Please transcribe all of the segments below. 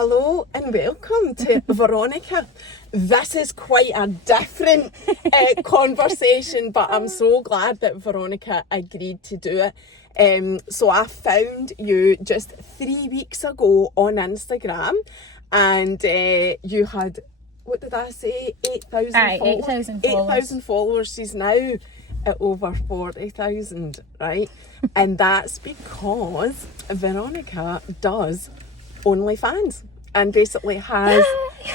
Hello and welcome to Veronica. This is quite a different conversation, but I'm so glad that Veronica agreed to do it. So I found you just 3 weeks ago on Instagram, and you had, what did I say, 8,000 followers? 8,000 followers. 8,000 followers. She's now at over 40,000, right? And that's because Veronica does OnlyFans and basically has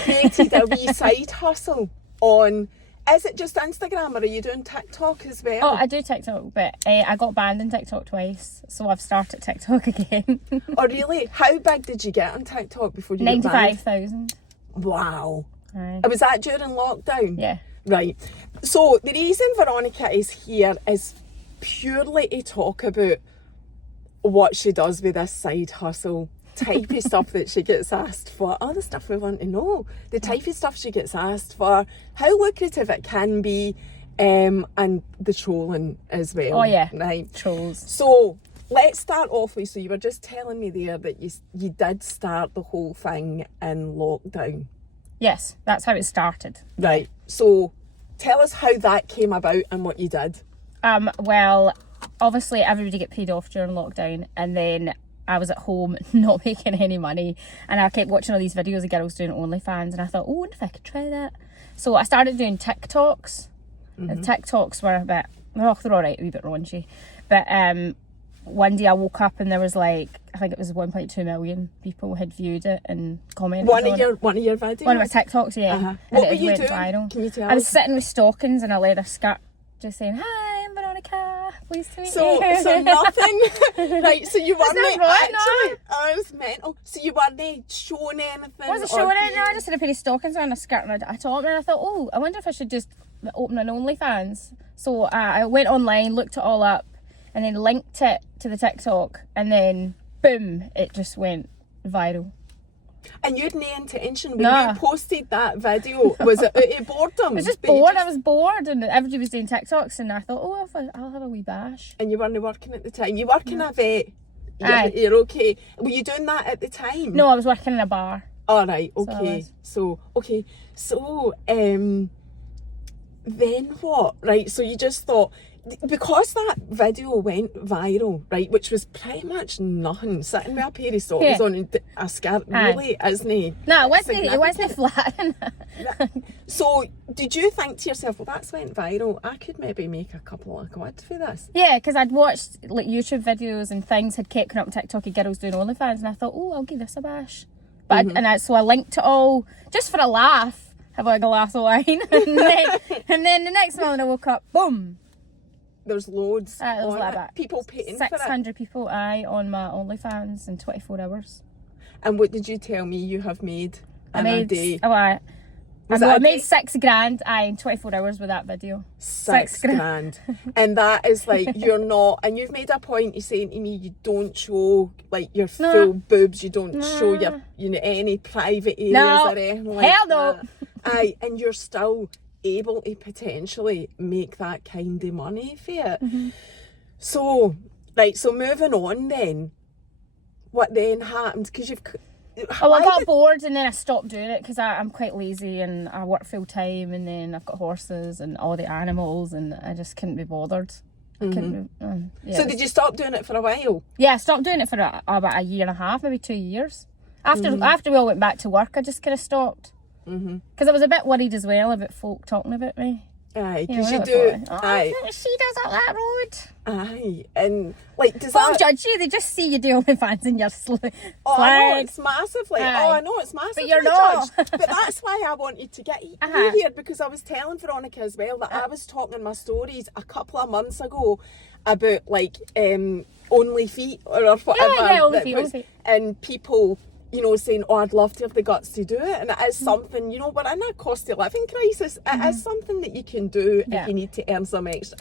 created a wee side hustle on, is it just Instagram or are you doing TikTok as well? Oh, I do TikTok, but I got banned in TikTok twice, so I've started TikTok again. Oh really? How big did you get on TikTok before you got banned? 95,000. Wow. Aye. Was that during lockdown? Yeah. Right. So the reason Veronica is here is purely to talk about what she does with this side hustle, type of stuff that she gets asked for, all the stuff we want to know, the type of stuff she gets asked for, how lucrative it can be, and the trolling as well. Oh yeah, right. Trolls. So let's start off with, so you were just telling me there that you did start the whole thing in lockdown. Yes, that's how it started. Right. So tell us how that came about and what you did. Well, obviously everybody get paid off during lockdown, and then I was at home not making any money, and I kept watching all these videos of girls doing OnlyFans, and I thought, oh, I wonder if I could try that. So I started doing TikToks. The TikToks were a bit, well, they're alright, a wee bit raunchy. But one day I woke up and there was like, I think it was 1.2 million people had viewed it and commented One of your videos? One of my TikToks, yeah. Uh-huh. And What it were you went doing? viral. Can you tell I was us? sitting with stockings and a leather skirt, just saying, hi, I'm Veronica, pleased to meet So you. nothing. Right, so you weren't that right? actually, oh, it was mental. So you weren't showing anything? I wasn't showing it, no, I just had a pair of stockings on, a skirt and a top, and I thought, oh, I wonder if I should just open an OnlyFans. So I went online, looked it all up, and then linked it to the TikTok, and then boom, it just went viral. And you had no intention when Nah. you posted that video, was it out of boredom? I was just But you bored, I was bored, and everybody was doing TikToks, and I thought, oh, I'll have a wee bash. And you weren't working at the time. You work in a vet. Aye. You're okay. Were you doing that at the time? No, I was working in a bar. All right. I Okay. was. So then what? Right. So you just thought, because that video went viral, right, which was pretty much nothing, sitting with a pair of stockings Yeah. on and a skirt, Aye. really, isn't it? No, it wasn't flat. So did you think to yourself, well, that's went viral, I could maybe make a couple of quid for this? Yeah, because I'd watched like YouTube videos and things had kept coming up on TikTok of girls doing OnlyFans, and I thought, oh, I'll give this a bash. But so I linked it all just for a laugh, have like a glass of wine, and then the next morning I woke up, boom. There's loads There was on like it. about People paying for it. 600 people, on my OnlyFans in 24 hours. And what did you tell me you have made in a day? I Was it a made day? 6 grand in 24 hours with that video. 6 grand. And that is like, you're not, and you've made a point of saying to me, you don't show like your full boobs, you don't show your, any private areas No. or anything like Hell no. that. Aye, and you're still able to potentially make that kind of money for it. So, right, so moving on then, what then happened? Because you've... Oh, I got bored and then I stopped doing it because I'm quite lazy and I work full time, and then I've got horses and all the animals, and I just couldn't be bothered. I couldn't be, So did you stop doing it for a while? Yeah, I stopped doing it for about a year and a half, maybe 2 years. After we all went back to work, I just kind of stopped. Because I was a bit worried as well about folk talking about me. Aye, You know, because you like, do. oh, Aye, she does up that road. aye, and like does Folk that? judge you, they just see you do OnlyFans and you're Oh, I know slag. it's massively. Aye. Oh, I know it's massively you're not. judged. But that's why I wanted to get you here, because I was telling Veronica as well that I was talking in my stories a couple of months ago about like only feet or whatever. Yeah, only that feet, was- only feet. And people, saying, oh, I'd love to have the guts to do it. And it is something, we're in a cost of living crisis. It is something that you can do Yeah. if you need to earn some extra.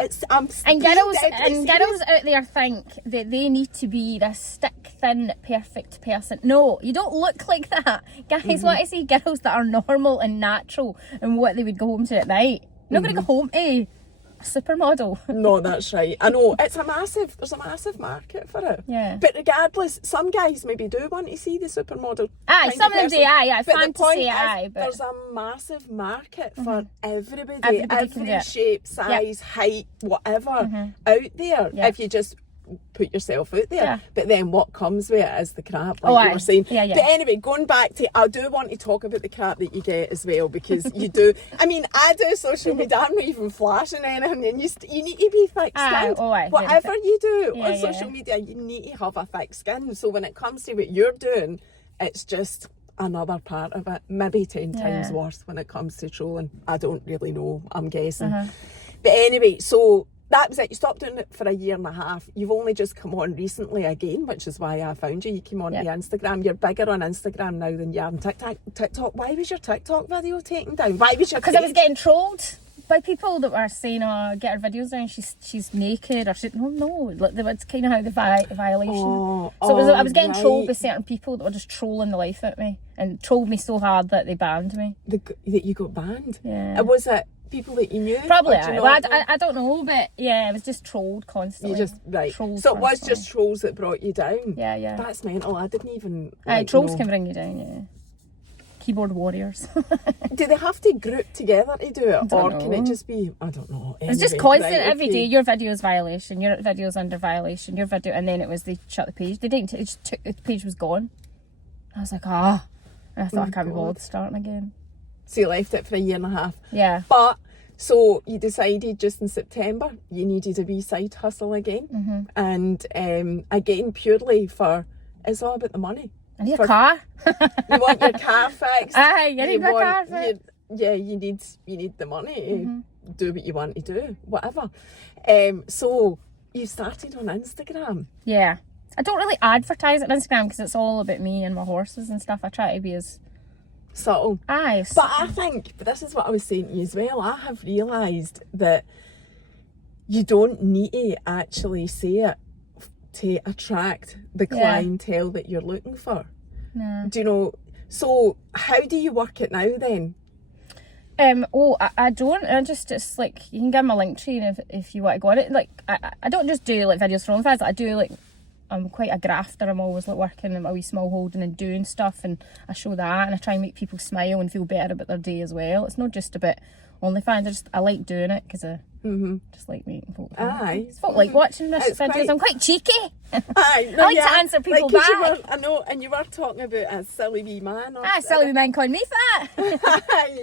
And girls out there think that they need to be this stick thin, perfect person. No, you don't look like that. Guys want to see girls that are normal and natural and what they would go home to at night. You're not going to go home to supermodel. No, that's right. I know, there's a massive market for it. Yeah. But regardless, some guys maybe do want to see the supermodel. Aye, kind some of them person. do, aye, But the fantasy, point is, aye, but... there's a massive market for everybody Everybody can do every it. shape, size, height, whatever, out there. Yeah. If you just put yourself out there. Yeah. But then what comes with it is the crap, like Oh, you aye. were saying. Yeah, yeah. But anyway, going back to, I do want to talk about the crap that you get as well, because you do. I mean, I do social media, I'm not even flashing anything, and you need to be thick skinned. Aye, whatever you do Yeah, on yeah. social media, you need to have a thick skin. So when it comes to what you're doing, it's just another part of it, maybe 10 times worse when it comes to trolling. I don't really know, I'm guessing. But anyway, so that was it. You stopped doing it for a year and a half. You've only just come on recently again, which is why I found you. You came on to Instagram. You're bigger on Instagram now than you are on TikTok. Why was your TikTok video taken down? Why was your Because I was getting trolled by people that were saying, "Oh, get her videos down. She's naked," or no. That's kind of how the violation. I was getting trolled by certain people that were just trolling the life out of me, and trolled me so hard that they banned me. That you got banned. Yeah. Was it people that you knew? Probably. Or do you Well, not I don't know, but yeah, I was just trolled constantly. You just right. Trolled So it was constantly. just trolls that brought you down. Yeah. That's mental. I didn't even. Trolls know. can bring you down. Yeah. Keyboard warriors. Do they have to group together to do it, or know. can it just be? I don't know. It's just Anyway, constant right, every okay. day. Your video's violation. Your video's under violation. Your video, and then it was they shut the page. They didn't. It just took, the page was gone. I was like, and I thought I can't be bothered starting again. So you left it for a year and a half. Yeah. But so you decided just in September you needed a wee side hustle again, and again purely for, it's all about the money. I need a car. You want your car fixed. Aye, you need my car fixed. You need the money to do what you want to do, whatever. So you started on Instagram. Yeah. I don't really advertise on Instagram because it's all about me and my horses and stuff. I try to be as subtle. Aye. But I think, but this is what I was saying to you as well, I have realised that you don't need to actually say it to attract the clientele that you're looking for. No. Do you know? So how do you work it now then? I don't. It's like, you can give me a link tree if you want to go on it. Like, I don't just do like videos for OnlyFans. I do like, I'm quite a grafter. I'm always like working in my wee small holding and doing stuff, and I show that, and I try and make people smile and feel better about their day as well. It's not just about OnlyFans. I like doing it because I just like making folk. Aye. Folk like watching my videos. I'm quite cheeky. Aye, I like to answer people like, 'cause back. I know, and you were talking about a silly wee man. Silly wee man calling me fat.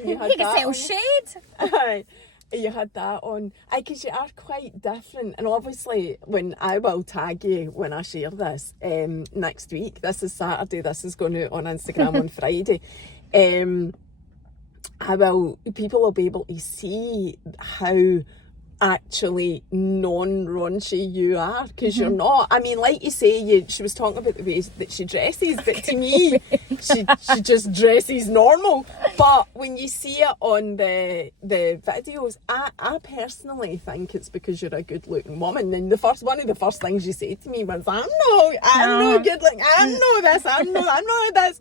You had He can that settle on. shade. Aye. You had that on. Because you are quite different. And obviously, when I will tag you when I share this next week, this is Saturday, this is going out on Instagram on Friday. People will be able to see how actually non-raunchy you are, because you're not. I mean, like you say, she was talking about the way that she dresses, but to me, she just dresses normal. But when you see it on the videos, I personally think it's because you're a good-looking woman. And one of the first things you say to me was, I'm no good looking, I'm no this, I'm not this.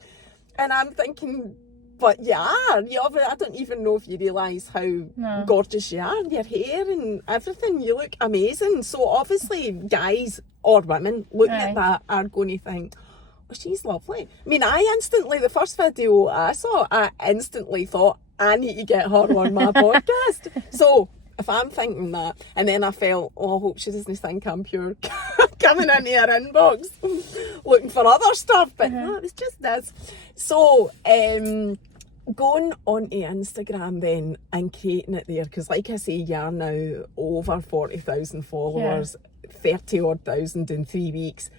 And I'm thinking, but you are. I don't even know if you realise how gorgeous you are. Your hair and everything, you look amazing. So obviously guys or women looking at that are going to think, oh, she's lovely. I mean, the first video I saw, I instantly thought, I need to get her on my podcast. So if I'm thinking that, and then I felt, I hope she doesn't think I'm pure coming into her inbox looking for other stuff, but no, it's just this. So going onto Instagram then and creating it there, because like I say, you're now over 40,000 followers, 30-odd thousand in 3 weeks.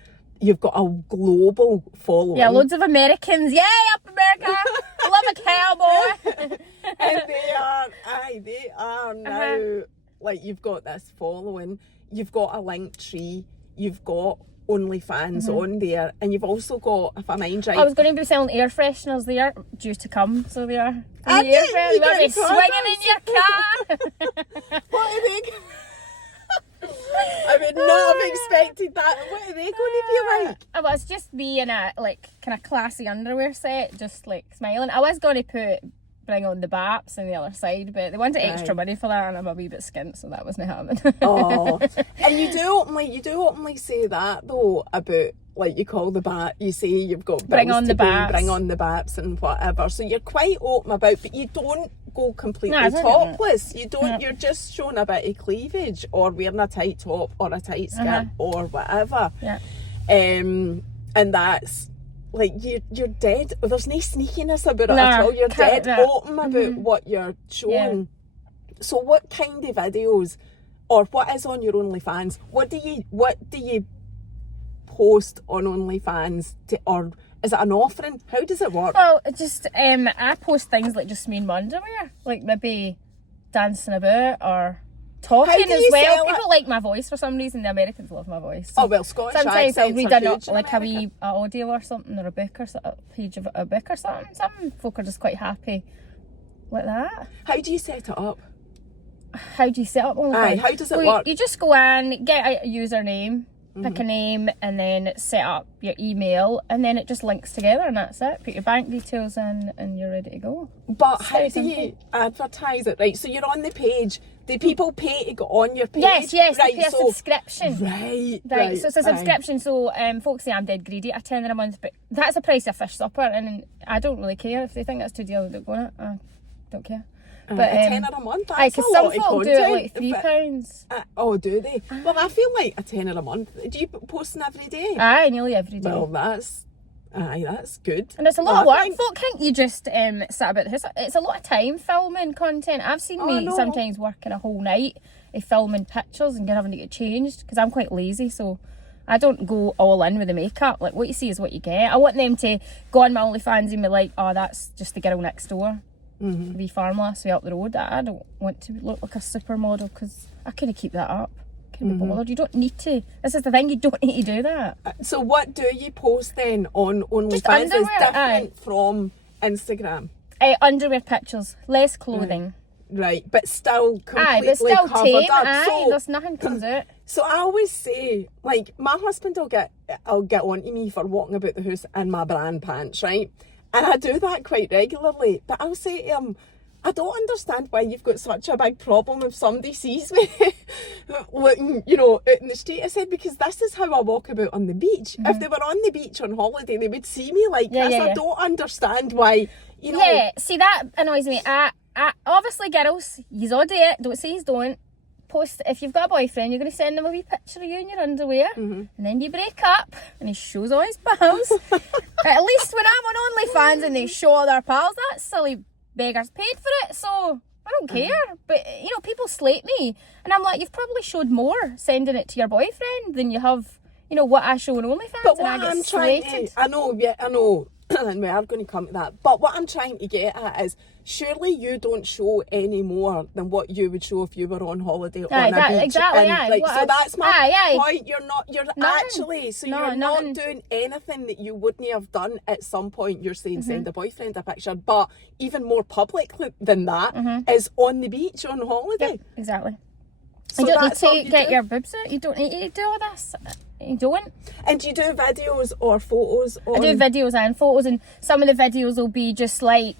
You've got a global following. Yeah, loads of Americans. Yay, up America! I love a cowboy. And they are now, like, you've got this following, you've got a link tree, you've got OnlyFans on there, and you've also got, if I mind right, I was going to be selling air fresheners there, due to come, so they are. I The air think fresheners, you you want me get swinging in your car. what are they? I would not have expected that. What are they going to be like? I was just me in a, like, kind of classy underwear set, just like smiling. I was going to put bring on the baps on the other side, but they wanted extra money for that, and I'm a wee bit skint, so that wasn't happening. Oh, and you do openly say that though about, like, you call the bat, you say you've got bills bring on to the pay, baps. bring on the baps and whatever. So you're quite open about, but you don't go completely No, I don't topless. You don't. You're just showing a bit of cleavage, or wearing a tight top or a tight skirt or whatever. Yeah. And that's like you're dead. There's no sneakiness about it No, at all. You're dead open about Mm-hmm. what you're showing. So what kind of videos, or what is on your OnlyFans? What do you post on OnlyFans or is it an offering? How does it work? Well, it just I post things like just me in my underwear, like maybe dancing about or talking as well. People like my voice for some reason. The Americans love my voice. So oh well, Scottish sometimes I'll read like a wee audio or something, or a book or a page of a book or something. Some folk are just quite happy like that. How do you set it up? How do you set up OnlyFans? Aye, how does it work? You just go in, get a username, pick a name, and then set up your email, and then it just links together, and that's it. Put your bank details in, and you're ready to go. But how do you advertise it? Right, so you're on the page. Do people pay to go on your page? Yes, right, they pay a subscription. Right. So it's a subscription. So folks say I'm dead greedy at £10 a month, but that's the price of fish supper, and I don't really care if they think that's too dear. Don't go on it. I don't care. But a tenner a month, that's because a some lot of folk do content. it like £3. Oh, do they? Well, I feel like a tenner a month. Do you posting every day? Aye, nearly every day. Well, that's good. And it's a lot of work. Folk think you just sit about the house. It's a lot of time filming content. I've seen me sometimes working a whole night filming pictures and having to get changed because I'm quite lazy, so I don't go all in with the makeup. Like, what you see is what you get. I want them to go on my OnlyFans and be like, oh, that's just the girl next door. Be farmless way up the road. I don't want to look like a supermodel because I couldn't keep that up. Couldn't be bothered. You don't need to. This is the thing, you don't need to do that. So what do you post then on OnlyFans that's different from Instagram? Underwear pictures, less clothing. Right, but still completely but still covered tame. up. So, there's nothing comes out. So I always say, like, my husband will get onto me for walking about the house in my brand pants, right? And I do that quite regularly. But I'll say to him, I don't understand why you've got such a big problem if somebody sees me looking, out in the street. I said, because this is how I walk about on the beach. If they were on the beach on holiday, they would see me like this. I don't understand why, Yeah, see, that annoys me. I obviously, girls, yous all do it. Don't say yous don't. Post, if you've got a boyfriend, you're going to send them a wee picture of you in your underwear, and then you break up and he shows all his pals. At least when I'm on OnlyFans and they show all their pals, that silly beggar's paid for it, so I don't care. But people slate me, and I'm like, you've probably showed more sending it to your boyfriend than you have what I show on OnlyFans. But and I get slated. I know and we are going to come to that, but what I'm trying to get at is, surely you don't show any more than what you would show if you were on holiday on a beach. Exactly, so that's my point. You're Nothing. not doing anything that you wouldn't have done at some point. You're saying send a boyfriend a picture, but even more public than that is on the beach on holiday. Yep, exactly. So you don't need to get your boobs out. You don't need to do all this. You don't. And do you do videos or photos? I do videos and photos, and some of the videos will be just like,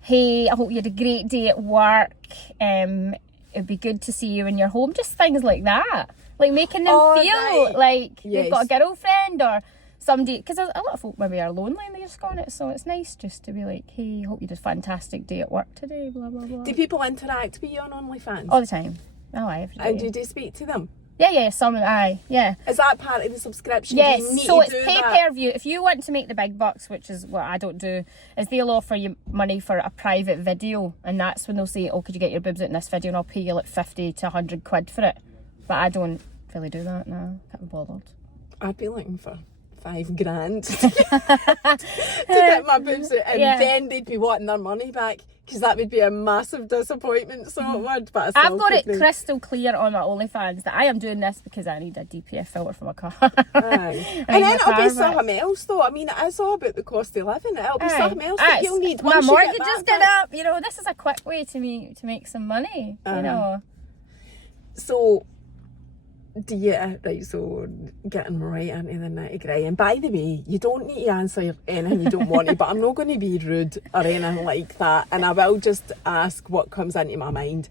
hey, I hope you had a great day at work. It'd be good to see you in your home. Just things like that. Like making them feel like they've got a girlfriend or somebody. Because a lot of folk maybe are lonely and they just go on it. So it's nice just to be like, hey, I hope you had a fantastic day at work today, blah, blah, blah. Do people interact with you on OnlyFans? All the time. Oh, aye, every day. And do you speak to them? Yeah, some, aye, yeah. Is that part of the subscription? Yes, Do you need so to it's do pay-per-view. If you want to make the big bucks, which is what I don't do, is they'll offer you money for a private video, and that's when they'll say, oh, could you get your boobs out in this video, and I'll pay you like 50 to 100 quid for it. But I don't really do that, no. Can't be bothered. I'd be looking for $5,000 to get my boobs out, and then they'd be wanting their money back, because that would be a massive disappointment, so it would. But I've got it crystal clear on my OnlyFans that I am doing this because I need a DPF filter for my car. And then it'll be something else, though. I mean, it is all about the cost of living. It'll be something else that you'll need. My mortgage is going up. This is a quick way to make some money. So, Do you, right, so getting right into the nitty-gritty. And by the way, you don't need to answer anything you don't want to, but I'm not going to be rude or anything like that. And I will just ask what comes into my mind.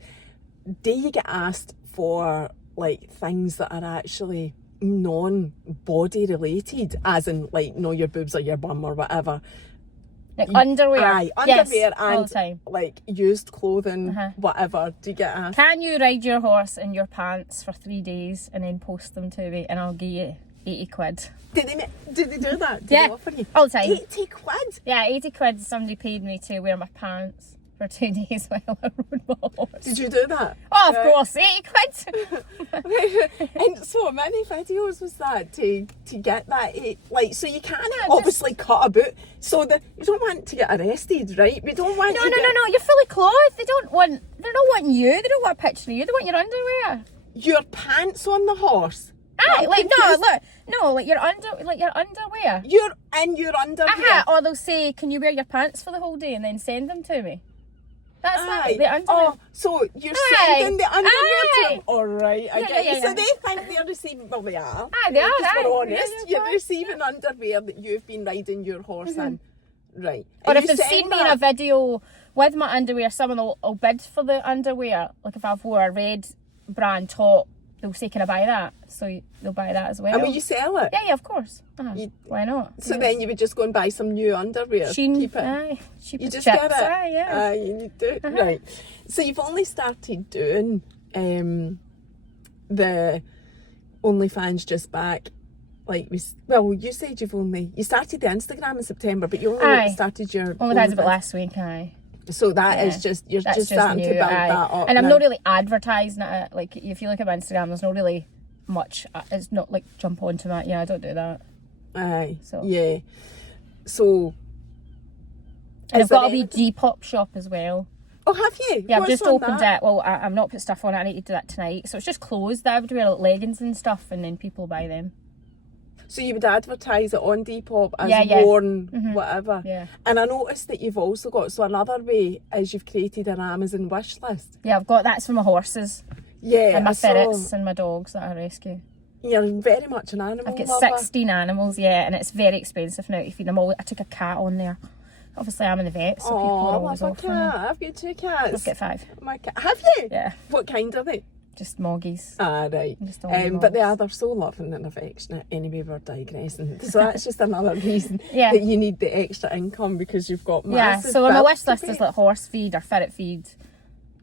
Do you get asked for, like, things that are actually non-body related? As in, like, no, your boobs or your bum or whatever. Like underwear? Aye, underwear yes, all and, the time. like, used clothing, whatever. Do you get asked? Can you ride your horse in your pants for 3 days and then post them to me and I'll give you 80 quid? Did they do that? Did Yeah, they offer you? all the time. 80 quid? Yeah, 80 quid somebody paid me to wear my pants for 2 days while I rode my horse. Did you do that? Oh, of course, 80 quid. And so many videos was that to get that, like, so you can't obviously cut a boot, so that you don't want to get arrested, right? We don't want No, you're fully clothed. They're not wanting you. They don't want a picture of you. They want your underwear. Your pants on the horse. Aye, like your underwear. You're in your underwear. Or they'll say, "Can you wear your pants for the whole day?" and then send them to me. That's Aye. not the underwear. Oh, so you're sending the underwear to Aye. them? All right, I get you. Yeah. So they think they're receiving, well, they are. Aye, they are, Because aye. we're honest, Yeah, you're receiving underwear that you've been riding your horse in. Right. Or And if you they've send seen me in a that- video with my underwear, someone will bid for the underwear. Like if I've wore a red brand top, they'll say, "Can I buy that?" So they'll buy that as well. And will you sell it? Yeah, of course. Why not? So Yeah. then you would just go and buy some new underwear. Shein, Keep it. aye, cheap You as just chips. get it. Aye, yeah. Aye, you do. Right. So you've only started doing the OnlyFans just back. Like you said you started the Instagram in September, but you only started your OnlyFans about last week. Aye. So that is just you're That's just starting new, to build aye. that up. And I'm now. not really advertising it. Like if you look at my Instagram, there's not really much. It's not like jump onto that. Yeah, I don't do that. Aye. So. Yeah. So. And I've is there got a wee anything- Depop shop as well. Oh, have you? Yeah, I've What's just on opened that? it. Well, I've not put stuff on it. I need to do that tonight. So it's just clothes that I would wear, like leggings and stuff, and then people buy them. So you would advertise it on Depop as Yeah. worn, whatever. Yeah. And I noticed that you've also got, so another way is you've created an Amazon wish list. Yeah, I've got that's for my horses Yeah. and my I saw- ferrets and my dogs that I rescue. You're very much an animal I've got lover. 16 animals, yeah, and it's very expensive now to feed them all. I took a cat on there. Obviously, I'm in the vet, so people are Oh, always I've offering got a me. cat. I've got 2 cats. I've got 5. My cat. Have you? Yeah, What kind are they? just moggies. Ah, right. Just all But they dogs. are, they're so loving and affectionate. Anyway, we're digressing. So that's just another reason Yeah. that you need the extra income because you've got Yeah, massive so on my bills wish to list pay. is like horse feed or ferret feed.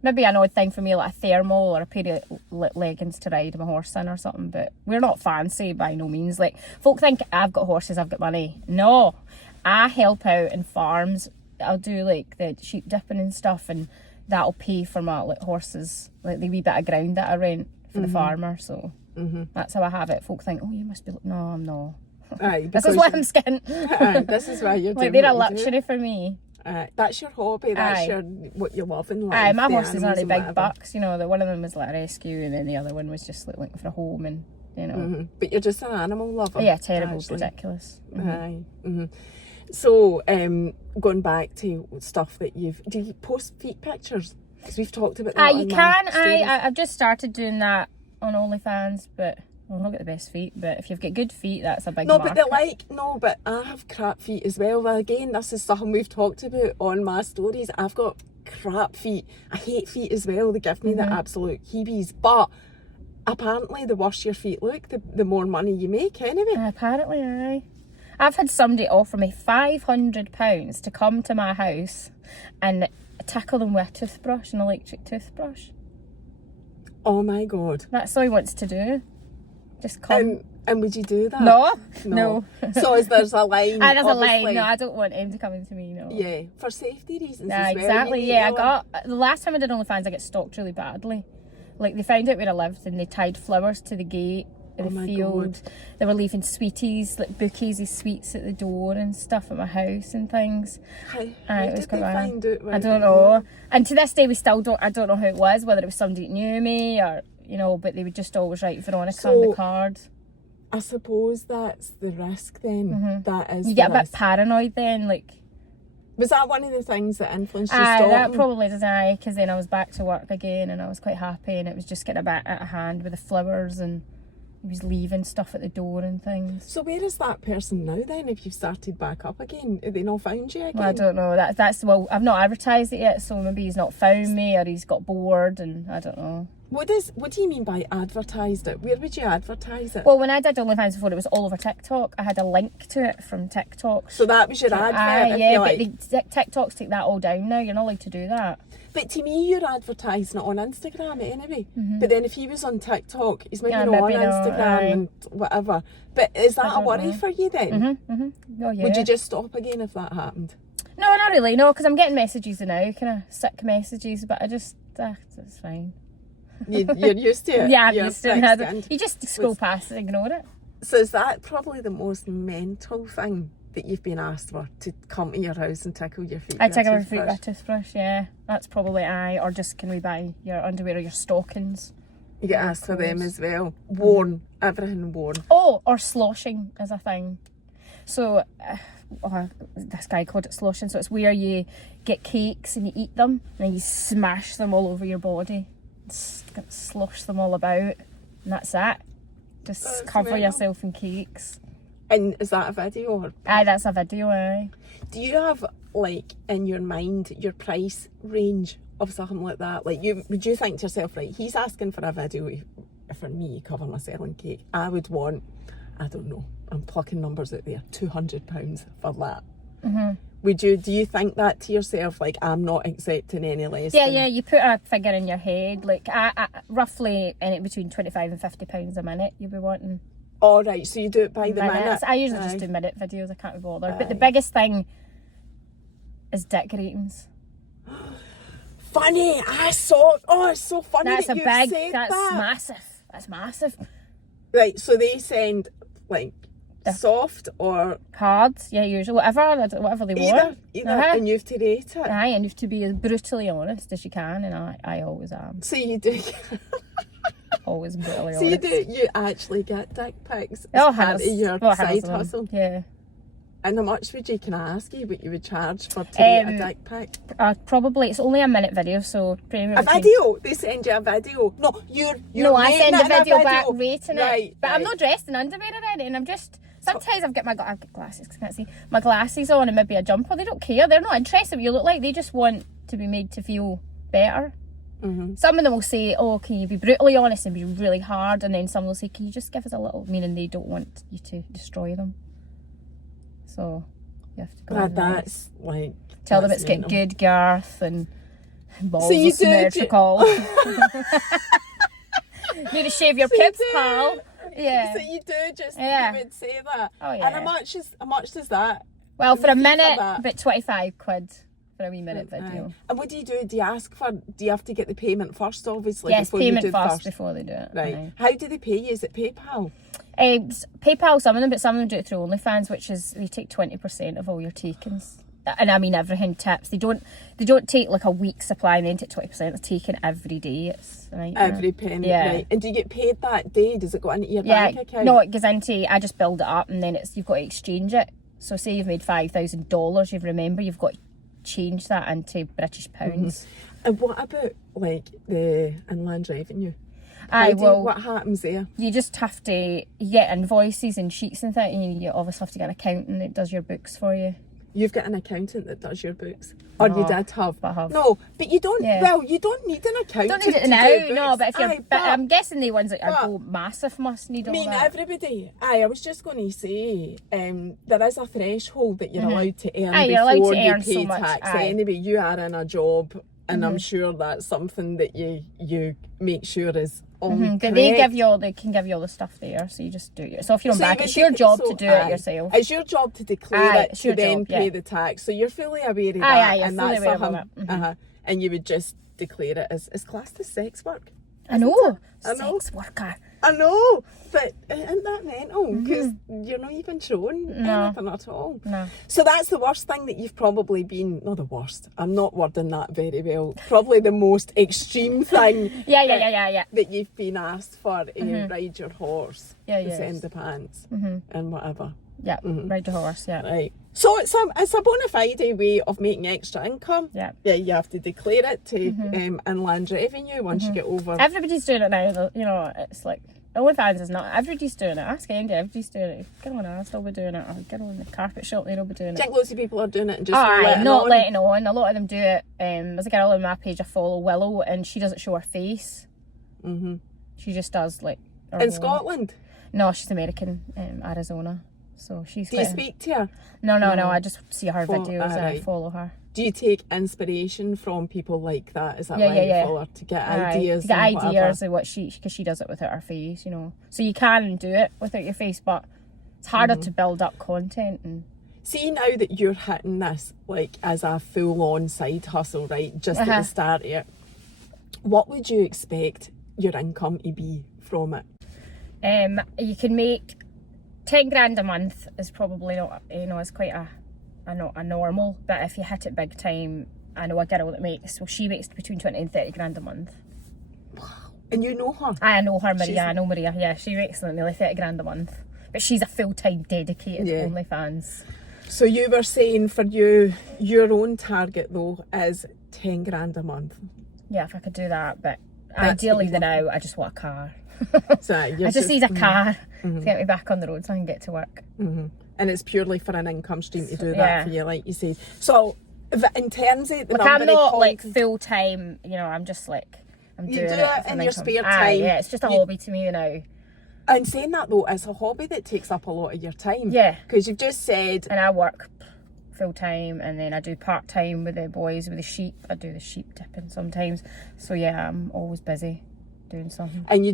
Maybe an odd thing for me, like a thermal or a pair of leggings to ride my horse in or something. But we're not fancy by no means. Like folk think I've got horses, I've got money. No, I help out in farms. I'll do like the sheep dipping and stuff, and that'll pay for my like horses, like the wee bit of ground that I rent for the farmer. So that's how I have it. Folk think, oh, you must be. No, I'm not. Aye, This is because why I'm skinning. Aye, this is why you're Like doing they're a what you do. luxury for me. That's your hobby. That's Aye. what you love in life. Aye, my the horses animals are and big whatever. bucks, you know. One of them was like a rescue, and then the other one was just like looking for a home, and you know. But you're just an animal lover. Yeah, terrible, actually. ridiculous. Aye. So, going back to stuff that do you post feet pictures? Because we've talked about that. You on my can. stories. I've just started doing that on OnlyFans, but I've not got the best feet. But if you've got good feet, that's a big No, market. but I have crap feet as well. Well, again, this is something we've talked about on my stories. I've got crap feet. I hate feet as well. They give me the absolute heebies. But apparently, the worse your feet look, the more money you make anyway. Apparently, aye. I've had somebody offer me £500 to come to my house and tickle them with a toothbrush, an electric toothbrush. Oh my God. That's all he wants to do. Just come. And would you do that? No. So there's a line. There's a obviously. line. No, I don't want him to come into me, no. Yeah, for safety reasons Yeah, as well. exactly. You need Yeah, to the last time I did OnlyFans, I got stalked really badly. Like, they found out where I lived and they tied flowers to the gate of the my field. God. They were leaving sweeties, like bouquets of sweets at the door and stuff at my house and things. How It was did they quite bad. find out? I don't know. And to this day, I don't know who it was, whether it was somebody that knew me or, you know, but they would just always write Veronica on the card. I suppose that's the risk then. That is You the get a bit risk. paranoid then, like... Was that one of the things that influenced you That stopping? probably does, because then I was back to work again and I was quite happy and it was just getting a bit out of hand with the flowers and He was leaving stuff at the door and things. So where is that person now then, if you've started back up again? Have they not found you again? Well, I don't know. That's well, I've not advertised it yet, so maybe he's not found me or he's got bored and I don't know. What do you mean by advertised it? Where would you advertise it? Well, when I did OnlyFans before, it was all over TikTok. I had a link to it from TikTok. So that was your advert? Yeah, but TikToks take that all down now. You're not allowed to do that. But to me, you're advertising it on Instagram anyway. But then if he was on TikTok, he's maybe not on Instagram and whatever. But is that a worry for you then? Oh, yeah. Would you just stop again if that happened? No, not really. No, because I'm getting messages now, kind of sick messages, but I just, it's fine. You're used to it? Yeah, I'm used to it. You just scroll past and ignore it. So is that probably the most mental thing that you've been asked for, to come to your house and tickle your feet? I tickle my feet with a toothbrush, yeah. That's probably or just can we buy your underwear or your stockings? You get asked for them as well. Worn, everything worn. Oh, or sloshing is a thing. So, this guy called it sloshing. So it's where you get cakes and you eat them and you smash them all over your body. Slosh them all about, and that's it. Just cover yourself in cakes. And is that a video? Or... Aye, that's a video, aye. Do you have, like, in your mind, your price range of something like that? Like, would you think to yourself, right, he's asking for a video for me to cover myself in cake. I would want, I don't know, I'm plucking numbers out there, £200 for that. Do you think that to yourself, like, I'm not accepting any less? Yeah, you put a figure in your head, like, roughly in it between £25 and £50 a minute you'll be wanting. All right, so you do it by the minute? I usually just do minute videos, I can't be bothered. But the biggest thing is dick ratings. Funny, I saw, it's so funny that's that you said that's that. That's massive. Right, so they send, like, soft or hard, yeah, usually whatever they want. Either, and you have to rate it. Aye, and you have to be as brutally honest as you can, and I always am. So you do. Always brutally honest. So you actually get dick pics as part of your side hustle. Yeah. And how much would you, can I ask you what you would charge for to get a dick pic? Probably, it's only a minute video, so a video? They send you a video? No, you're I send the video back rating right, it. But I'm not dressed in underwear or anything, I'm just... Sometimes I've got glasses, because I can't see. My glasses on and maybe a jumper. They don't care. They're not interested in what you look like. They just want to be made to feel better. Some of them will say, oh, can you be brutally honest and be really hard? And then some will say, can you just give us a little, meaning they don't want you to destroy them. So you have to go that's like... Tell them it's got good girth and balls are symmetrical. Maybe shave your pips, pal. Yeah. So you do just, you would say that. Oh yeah. And how much is that? Well, for a minute, about 25 quid for a wee minute video. And what do? Do you have to get the payment first, obviously? Yes, before payment you do first before they do it. Right. Aye. How do they pay you? Is it PayPal? PayPal, some of them, but some of them do it through OnlyFans, which is they take 20% of all your takings. And I mean everything, tips. They don't take like a week's supply and then take 20%. They're taking every day. It's right. Every penny, right. And do you get paid that day? Does it go into your bank account? No, it goes into, I just build it up and then you've got to exchange it. So say you've made $5,000, you've got to change that into British pounds. And what about like the inland revenue? What happens there? You just have to, you get invoices and sheets and that, and you obviously have to get an accountant that does your books for you. You've got an accountant that does your books? Or you did have? I have. No, but you don't, well, you don't need an accountant. Don't need it now, no, but if you're, but I'm guessing the ones that are massive must need all that. I mean, everybody, I was just going to say, there is a threshold that you're allowed to earn before you pay tax. Anyway, you are in a job, and I'm sure that's something that you make sure is on correct. They can give you all the stuff there, so you just do it. So if you're on back, it's your job to do it yourself. It's your job to declare it, to then pay the tax. So you're fully aware of that, and that's something. And you would just declare it as classed as sex work. I know, sex worker. I know, but isn't that mental? Because you're not even showing anything at all. No. So that's the worst thing that you've probably been, not the worst, I'm not wording that very well, probably the most extreme thing that you've been asked for to ride your horse, send the pants and whatever. Yeah, ride the horse, Right. So it's a bona fide way of making extra income. Yeah, you have to declare it to inland revenue once you get over. Everybody's doing it now, you know, it's like OnlyFans is not. Everybody's doing it. Ask Andy, everybody's doing it. Get on, I'll still be doing it. I'll get on the carpet shop, they'll be doing it. I think loads of people are doing it and just not letting on. A lot of them do it. There's a girl on my page I follow, Willow, and she doesn't show her face. She just does like. In Scotland? No, she's American, Arizona. So she's. Do you speak to her? No. I just see her videos and I follow her. Do you take inspiration from people like that? Is that why you follow her? To get ideas? To get ideas of what because she does it without her face, you know. So you can do it without your face, but it's harder to build up content. And see, now that you're hitting this like as a full-on side hustle, right? Just at the start of it, what would you expect your income to be from it? You can make 10 grand a month is probably not, it's quite a normal, but if you hit it big time, I know a girl that she makes between 20 and 30 grand a month. Wow. And you know her? I know her, Maria. I know Maria. Yeah, she makes nearly 30 grand a month. But she's a full-time dedicated OnlyFans. So you were saying for you, your own target though is 10 grand a month. Yeah, if I could do that, but ideally now I just want a car. So I just need a car to get me back on the road so I can get to work. And it's purely for an income stream to do that for you, like you say. So in terms of the number I'm not of like full time, I'm just like I'm doing it in your spare time. Yeah, it's just a hobby to me now. And saying that though, it's a hobby that takes up a lot of your time. Yeah, because you've just said. And I work full time, and then I do part time with the boys with the sheep. I do the sheep dipping sometimes. So yeah, I'm always busy doing something. And you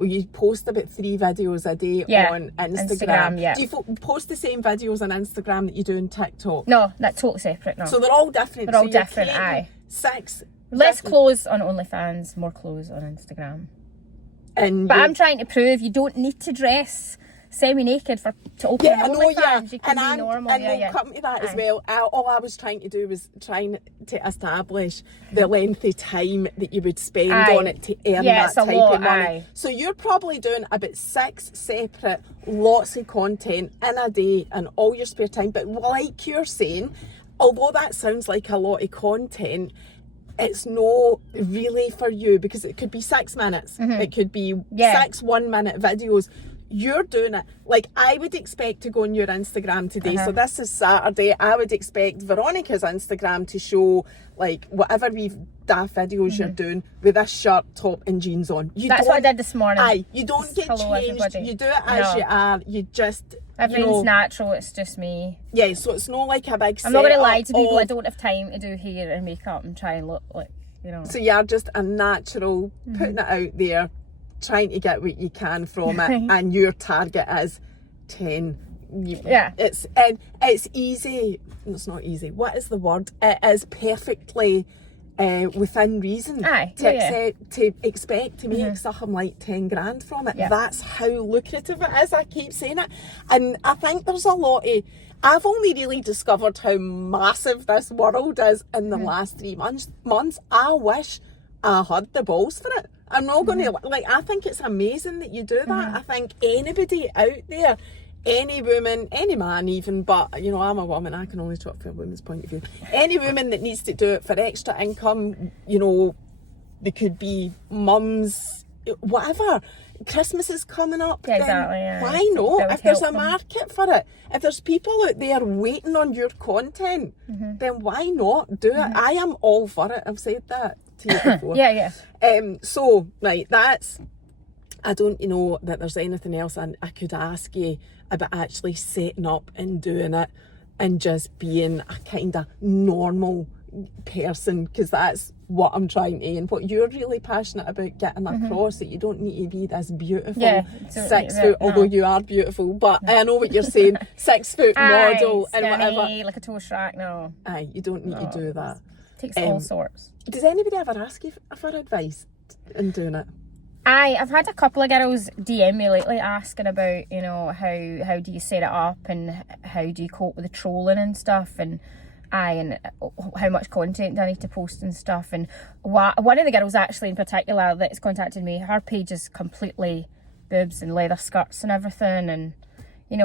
you post about 3 videos a day on Instagram. Do you post the same videos on Instagram that you do on TikTok? No, that's totally separate. No. So they're all different. They're all different. Aye. 6. Less clothes on OnlyFans, more clothes on Instagram. But I'm trying to prove you don't need to dress semi-naked to open an OnlyFans. You can be normal. And we'll come to that as well. All I was trying to do was trying to establish the length of time that you would spend on it to earn that type of money. So you're probably doing about 6 separate lots of content in a day in all your spare time. But like you're saying, although that sounds like a lot of content, it's not really for you because it could be 6 minutes. It could be 6 1-minute videos. You're doing it. Like, I would expect to go on your Instagram today. So this is Saturday. I would expect Veronica's Instagram to show like whatever daft videos you're doing with this shirt, top and jeans on. That's what I did this morning. You don't get changed. Everybody. You do it as you are. You just... Everything's natural. It's just me. Yeah, so it's not like a big I'm not going to lie to people. I don't have time to do hair and makeup and try and look like, So you're just a natural, putting it out there, trying to get what you can from it, and your target is 10. It's easy. It's not easy. What is the word? It is perfectly within reason to expect to make something like 10 grand from it. That's how lucrative it is. I keep saying it, and I think there's a lot of. I've only really discovered how massive this world is in the last 3 months. I wish I had the balls for it. I'm not going to, I think it's amazing that you do that. I think anybody out there, any woman, any man even, but, I'm a woman, I can only talk from a woman's point of view. Any woman that needs to do it for extra income, they could be mums, whatever. Christmas is coming up. Yeah, exactly. Why not? If there's a market for it, if there's people out there waiting on your content, then why not do it? I am all for it. I've said that to you before. So, right, that's... I don't know that there's anything else I could ask you about actually setting up and doing it and just being a kind of normal person, because that's what I'm trying to, and what you're really passionate about getting across, that you don't need to be this beautiful 6 foot, although you are beautiful, but I know what you're saying, 6 foot model and whatever, like a toast rack. You don't need to do that. It takes all sorts. Does anybody ever ask you for advice in doing it? I've had a couple of girls DM me lately asking about, how do you set it up and how do you cope with the trolling and stuff, and how much content do I need to post and stuff. And one of the girls actually in particular that's contacted me, her page is completely boobs and leather skirts and everything, and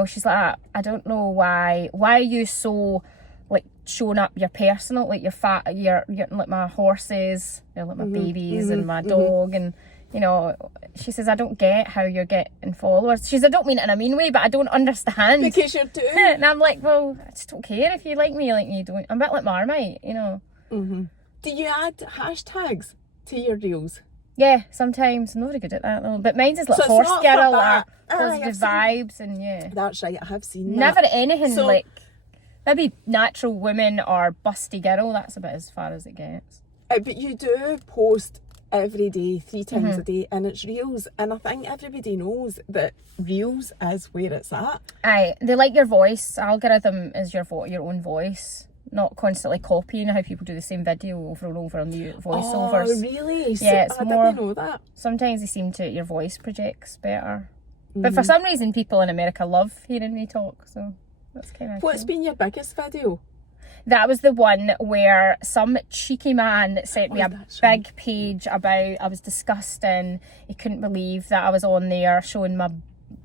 she's like, I don't know why are you so like showing up your personal, like your like my horses, like my babies and my dog, and you know, she says, I don't get how you're getting followers. She says, I don't mean it in a mean way, but I don't understand. Because you're doing. And I'm like, well, I just don't care if you like me, you don't. I'm a bit like Marmite, you know. Mm-hmm. Do you add hashtags to your reels? Yeah, sometimes. I'm not very good at that though. But mine's is like So it's horse not girl for or that. positive vibes and yeah. That's right, I have seen Never that. anything So- like maybe natural woman or busty girl. That's about as far as it gets. But you do post every day, 3 times Mm-hmm. a day, and it's reels. And I think everybody knows that reels is where it's at. Aye, they like your voice. Algorithm is your own voice, not constantly copying how people do the same video over and over on the voiceovers. Oh, really? Yeah, it's I more- didn't know that. Sometimes they seem to your voice projects better, but for some reason people in America love hearing me talk. So that's kind of. What's been your biggest video? That was the one where some cheeky man sent me a that's big page about I was disgusting. He couldn't believe that I was on there showing my,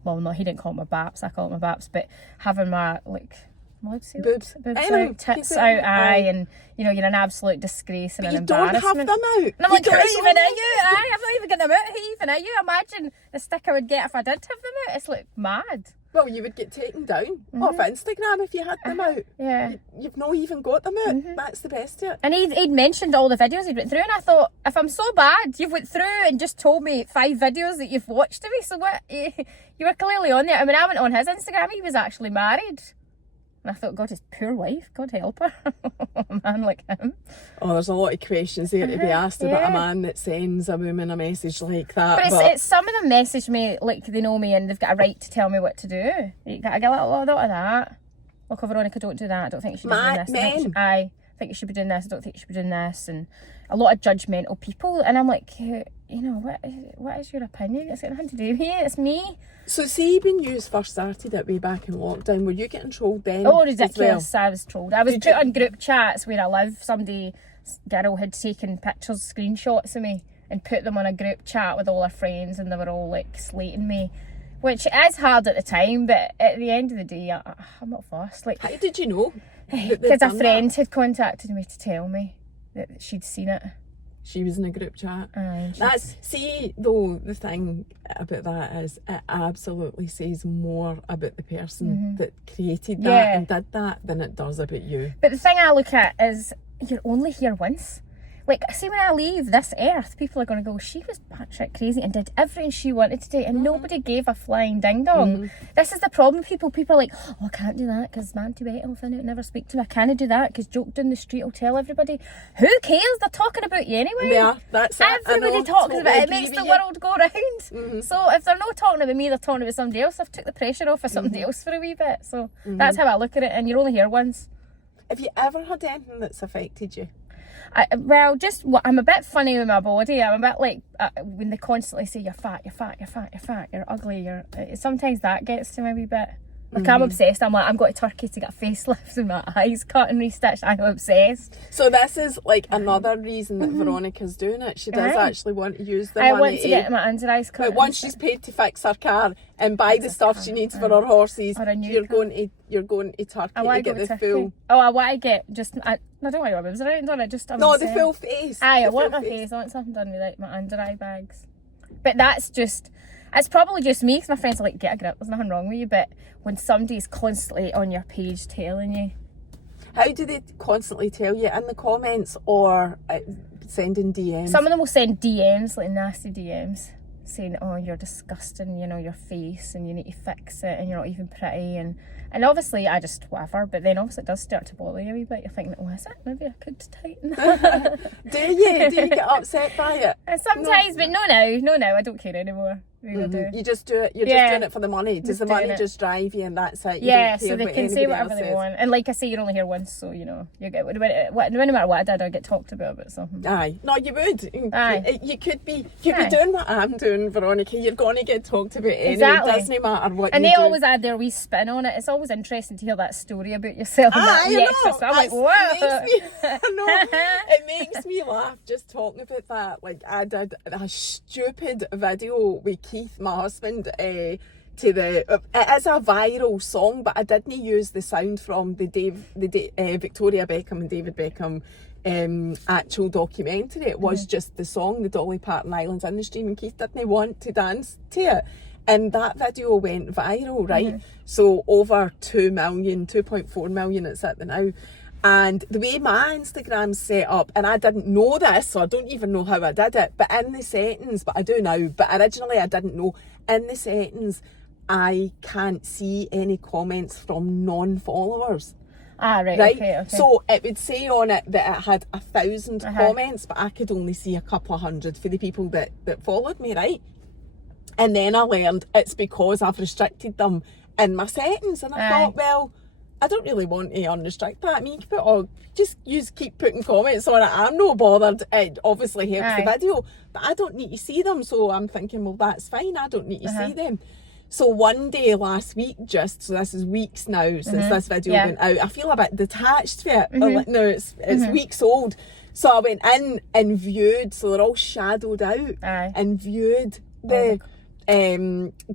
well, no, he didn't call it my baps. I call it my baps, but having my like. Boobs. Boobs I know, out, tits you out, said, aye, and you know, you're an absolute disgrace and But an you don't embarrassment. have them out. And I'm like, You who don't even have are them you? Aye, I'm not even getting them out. Who even are you? Imagine the stick I would get if I did have them out. It's like mad. Well, you would get taken down off Instagram if you had them out. Yeah. You've not even got them out. That's the best of it. And he'd mentioned all the videos he'd went through, and I thought, if I'm so bad, you've went through and just told me 5 videos that you've watched of me, so what? You were clearly on there. I mean, I went on his Instagram, he was actually married. And I thought, God, his poor wife, God help her. A man like him. Oh, there's a lot of questions there to be asked about yeah. a man that sends a woman a message like that. But it's some of them message me like they know me and they've got a right to tell me what to do. I get a lot of that. Look, Veronica, don't do that. I don't think you should be doing this. I think you should be doing this. I don't think you should be doing this. And a lot of judgmental people. And I'm like, you know, what is your opinion? It's got nothing to do with you. It's me. So see, when you first started it way back in lockdown, were you getting trolled then? Oh, as well? ridiculous. I was trolled. I was put on group chats where I live. Girl had taken pictures, screenshots of me and put them on a group chat with all her friends and they were all like slating me. Which is hard at the time, but at the end of the day, I'm not fussed. Like, How did you know? because a friend had contacted me to tell me that she'd seen it. She was in a group chat. Aye, See, though, the thing about that is it absolutely says more about the person that created that and did that than it does about you. But the thing I look at is you're only here once. Like, see, when I leave this earth, people are going to go, she was batshit crazy and did everything she wanted to do and nobody gave a flying ding dong. This is the problem, people are like, oh, I can't do that because man too wet, I'll never speak to me. I can't do that because joke down the street will tell everybody. Who cares? They're talking about you anyway. Yeah, that's it. Everybody talks about it. It makes the world go round. So if they're not talking about me, they're talking about somebody else. I've took the pressure off of somebody else for a wee bit. So that's how I look at it. And you're only here once. Have you ever had anything that's affected you? I'm a bit funny with my body. I'm a bit like when they constantly say you're fat, you're ugly. Sometimes that gets to me a wee bit. Like I'm obsessed. I'm like, I'm going to Turkey to get a facelift and my eyes cut and restitched. I'm obsessed. So this is like another reason that Veronica's doing it. She does actually want to use the I money. want to get my under eyes cut. But once she's paid to fix her car and buy the stuff she needs for her horses, Or a new you're car. going to Turkey I to want to get go the to Turkey. full. Oh, I want to get just. I don't want your boobs around on it. Just I'm No, the obsessed. full face. Aye, I The want full my face. I want something done with like my under eye bags. But that's just. It's probably just me because my friends are like, get a grip, there's nothing wrong with you. But when somebody's constantly on your page telling you. How do they constantly tell you? In the comments or sending DMs? Some of them will send DMs, like nasty DMs, saying, oh, you're disgusting, you know, your face and you need to fix it and you're not even pretty. And obviously I just whatever, but then obviously it does start to bother you a wee bit. You're thinking, oh, is it? Maybe I could tighten. Do you? Do you get upset by it? And sometimes, but no now, I don't care anymore. Really do. You just do it. You're just doing it for the money. Does the money just drive you, and that's it? You Yeah, don't care so they what can say anybody whatever else they says. want. And like I say, you're only here once, so you know, you get no matter what I did, I get talked about something. Aye, no, you would. Aye. You could be doing what I'm doing, Veronica. You're going to get talked about anyway. Exactly. It doesn't matter what. And you they do. always add their wee spin on it. It's always interesting to hear that story about yourself. And that I wee know. extra. So I'm like, It makes me laugh just talking about that. Like I did a stupid video with Keith, my husband. to it is a viral song, but I didn't use the sound from the Victoria Beckham and David Beckham actual documentary. It was just the song, the Dolly Parton Islands in the Stream, and Keith didn't want to dance to it. And that video went viral, right? So over 2.4 million it's at the now. And the way my Instagram's set up, and I didn't know this, so I don't even know how I did it, but in the settings, but I do now, but originally I didn't know, in the settings, I can't see any comments from non-followers. Right? Okay. So it would say on it that it had 1,000 comments, but I could only see a couple of hundred for the people that followed me, right? And then I learned it's because I've restricted them in my settings, and I thought, well, I don't really want to unrestrict that. I mean, you can keep putting comments on it. I'm no bothered. It obviously helps the video, but I don't need to see them. So I'm thinking, well, that's fine. I don't need to see them. So one day last week, so this is weeks now since this video went out, I feel a bit detached from it. No, it's weeks old. So I went in and viewed, so they're all shadowed out, and viewed the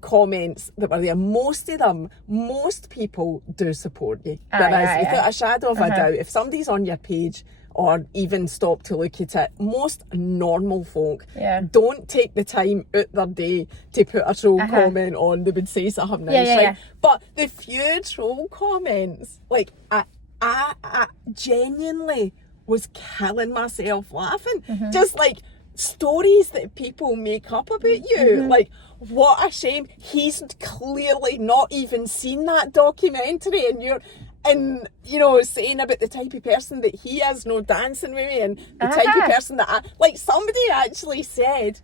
comments that were there. Most people do support you. Without a shadow of a doubt. If somebody's on your page or even stop to look at it, most normal folk don't take the time out their day to put a troll comment on. They would say something nice, right? But the few troll comments, like I genuinely was killing myself laughing. Just like stories that people make up about you, like, what a shame, he's clearly not even seen that documentary, and you're saying about the type of person that he is, no dancing with me, and the type of person that somebody actually said,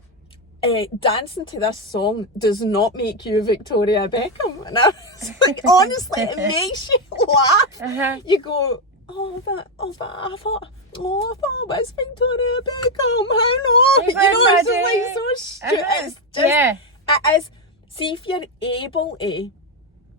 dancing to this song does not make you Victoria Beckham. And I was like, honestly, it makes you laugh. You go, I thought it was Victoria Beckham. How not? It's just like so stupid. It's just, it is. See, if you're able to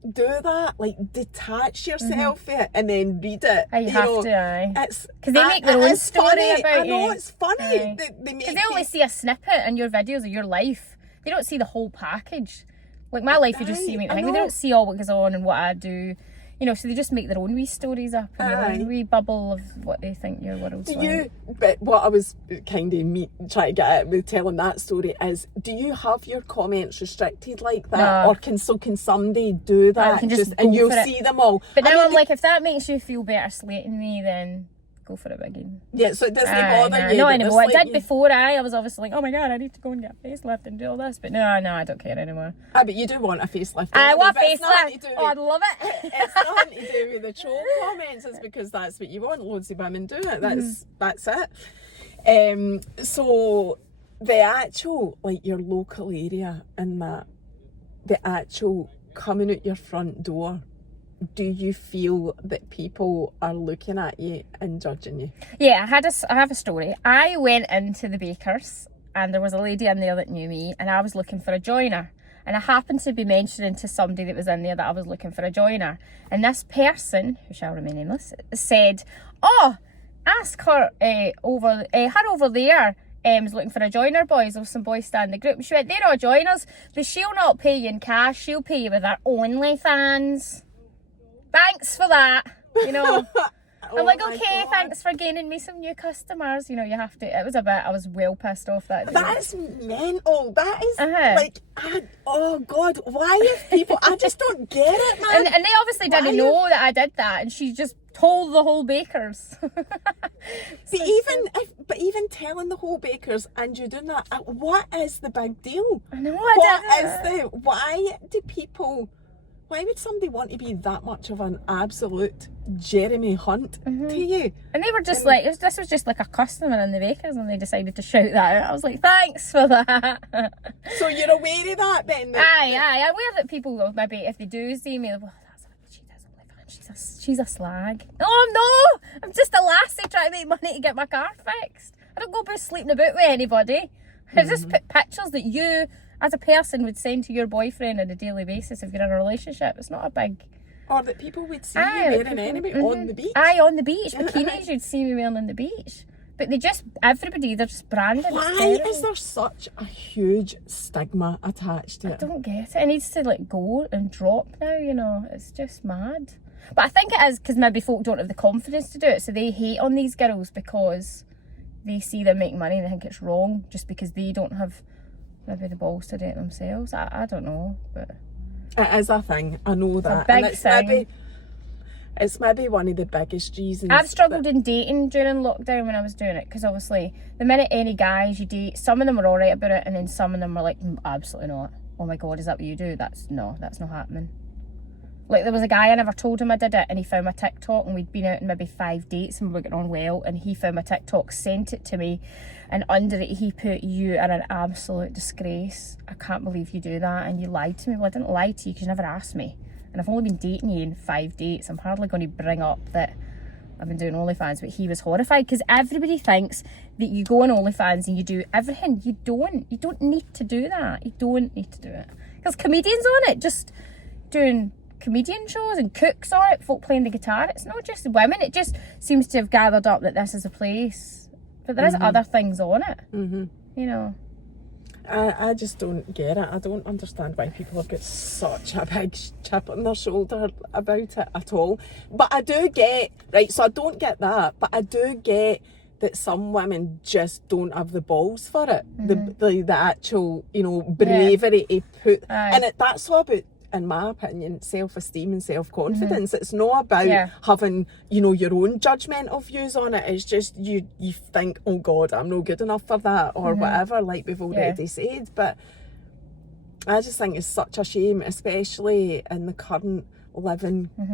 do that, like detach yourself from it and then read it. You have to, It's because they make their own story funny. about I know you. it's funny. Because they only see a snippet in your videos of your life. They don't see the whole package. Like my life, you just see me. They don't see all what goes on and what I do. So they just make their own wee stories up and their own wee bubble of what they think your world's like. But what I was kind of trying to get at with telling that story is, do you have your comments restricted like that? No. Or can somebody do that can just and you'll see them all? But now I'm like, if that makes you feel better slating me, then go for it, Biggie. Yeah, so it doesn't bother you. Not anymore. I did before. I was obviously like, oh my god, I need to go and get a facelift and do all this. But no, I don't care anymore. But you do want a facelift. I want a facelift. I'd love it. It's nothing to do with the troll comments. It's because that's what you want. Loads of women do it. That's it. So the actual, like, your local area and that, the actual coming out your front door, do you feel that people are looking at you and judging you? Yeah, I have a story. I went into the baker's and there was a lady in there that knew me, and I was looking for a joiner. And I happened to be mentioning to somebody that was in there that I was looking for a joiner. And this person, who shall remain nameless, said, oh, ask her over there is looking for a joiner, boys. There was some boys standing in the group. She went, they're all joiners, but she'll not pay you in cash. She'll pay you with her OnlyFans. Thanks for that, I'm like, okay, thanks for gaining me some new customers. You have to, I was well pissed off that day. That's mental. That is oh God, why if people, I just don't get it, man. And they obviously didn't know that I did that, and she just told the whole bakers. But even telling the whole bakers and you doing that, what is the big deal? I know, why would somebody want to be that much of an absolute Jeremy Hunt to you? And they were just this was just like a customer in the bakers, and they decided to shout that out. I was like, thanks for that. So you're aware of that then? I'm aware that people will maybe, if they do see me, well, she does OnlyFans, she's a slag. Oh no, I'm just a lassie trying to make money to get my car fixed. I don't go about sleeping about with anybody. I just put pictures that you, as a person, would send to your boyfriend on a daily basis if you're in a relationship. It's not a big... Or that people would see you wearing anyway on the beach. On the beach. Bikinis you'd see me wearing on the beach. But they're just branded. Why is there such a huge stigma attached to I it? don't get it. It needs to like go and drop now, you know. It's just mad. But I think it is because maybe folk don't have the confidence to do it, so they hate on these girls because they see them make money and they think it's wrong just because they don't have maybe the balls to do it themselves. I don't know, but It is a thing. I know that. big and thing. It's maybe one of the biggest reasons. I've struggled in dating during lockdown when I was doing it because obviously the minute any guys you date, some of them were alright about it and then some of them were like, absolutely not. Oh my god, is that what you do? That's not happening. Like there was a guy, I never told him I did it, and he found my TikTok and we'd been out in maybe 5 dates and we were getting on well, and he found my TikTok, sent it to me, and under it he put, "You are an absolute disgrace. I can't believe you do that, and you lied to me." Well, I didn't lie to you because you never asked me. And I've only been dating you in 5 dates. I'm hardly going to bring up that I've been doing OnlyFans, but he was horrified because everybody thinks that you go on OnlyFans and you do everything. You don't. You don't need to do that. You don't need to do it. Because comedians on it, just doing comedian shows and cooks on it, folk playing the guitar. It's not just women. It just seems to have gathered up that this is a place. But there is other things on it. You know. I just don't get it. I don't understand why people have got such a big chip on their shoulder about it at all. But I do get, right, so I don't get that, but I do get that some women just don't have the balls for it. The actual, you know, bravery to put... And that's all about, in my opinion, self-esteem and self-confidence. It's not about having, you know, your own judgmental views on it. It's just you think, oh God, I'm no good enough for that, or whatever, like we've already said. But I just think it's such a shame, especially in the current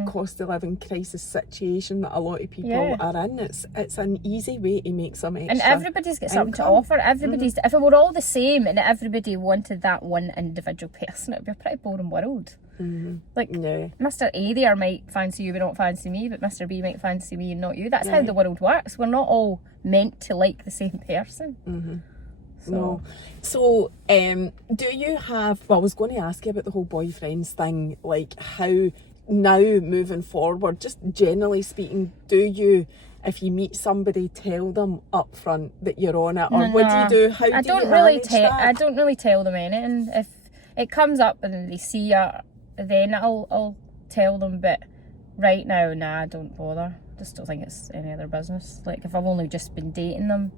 cost of living crisis situation that a lot of people are in. It's an easy way to make some extra. And everybody's got something to offer. Everybody's if it were all the same and everybody wanted that one individual person, it'd be a pretty boring world. Like Mr. A there might fancy you but not fancy me, but Mr. B might fancy me and not you. That's how the world works. We're not all meant to like the same person. So do you have, well, I was going to ask you about the whole boyfriends thing, like how now moving forward, just generally speaking, do you, if you meet somebody, tell them up front that you're on it, or what do you do? How do you manage that? I don't really tell them anything. If it comes up and they see you, then I'll tell them, but right now, nah, don't bother. Just don't think it's any of their business. Like if I've only just been dating them,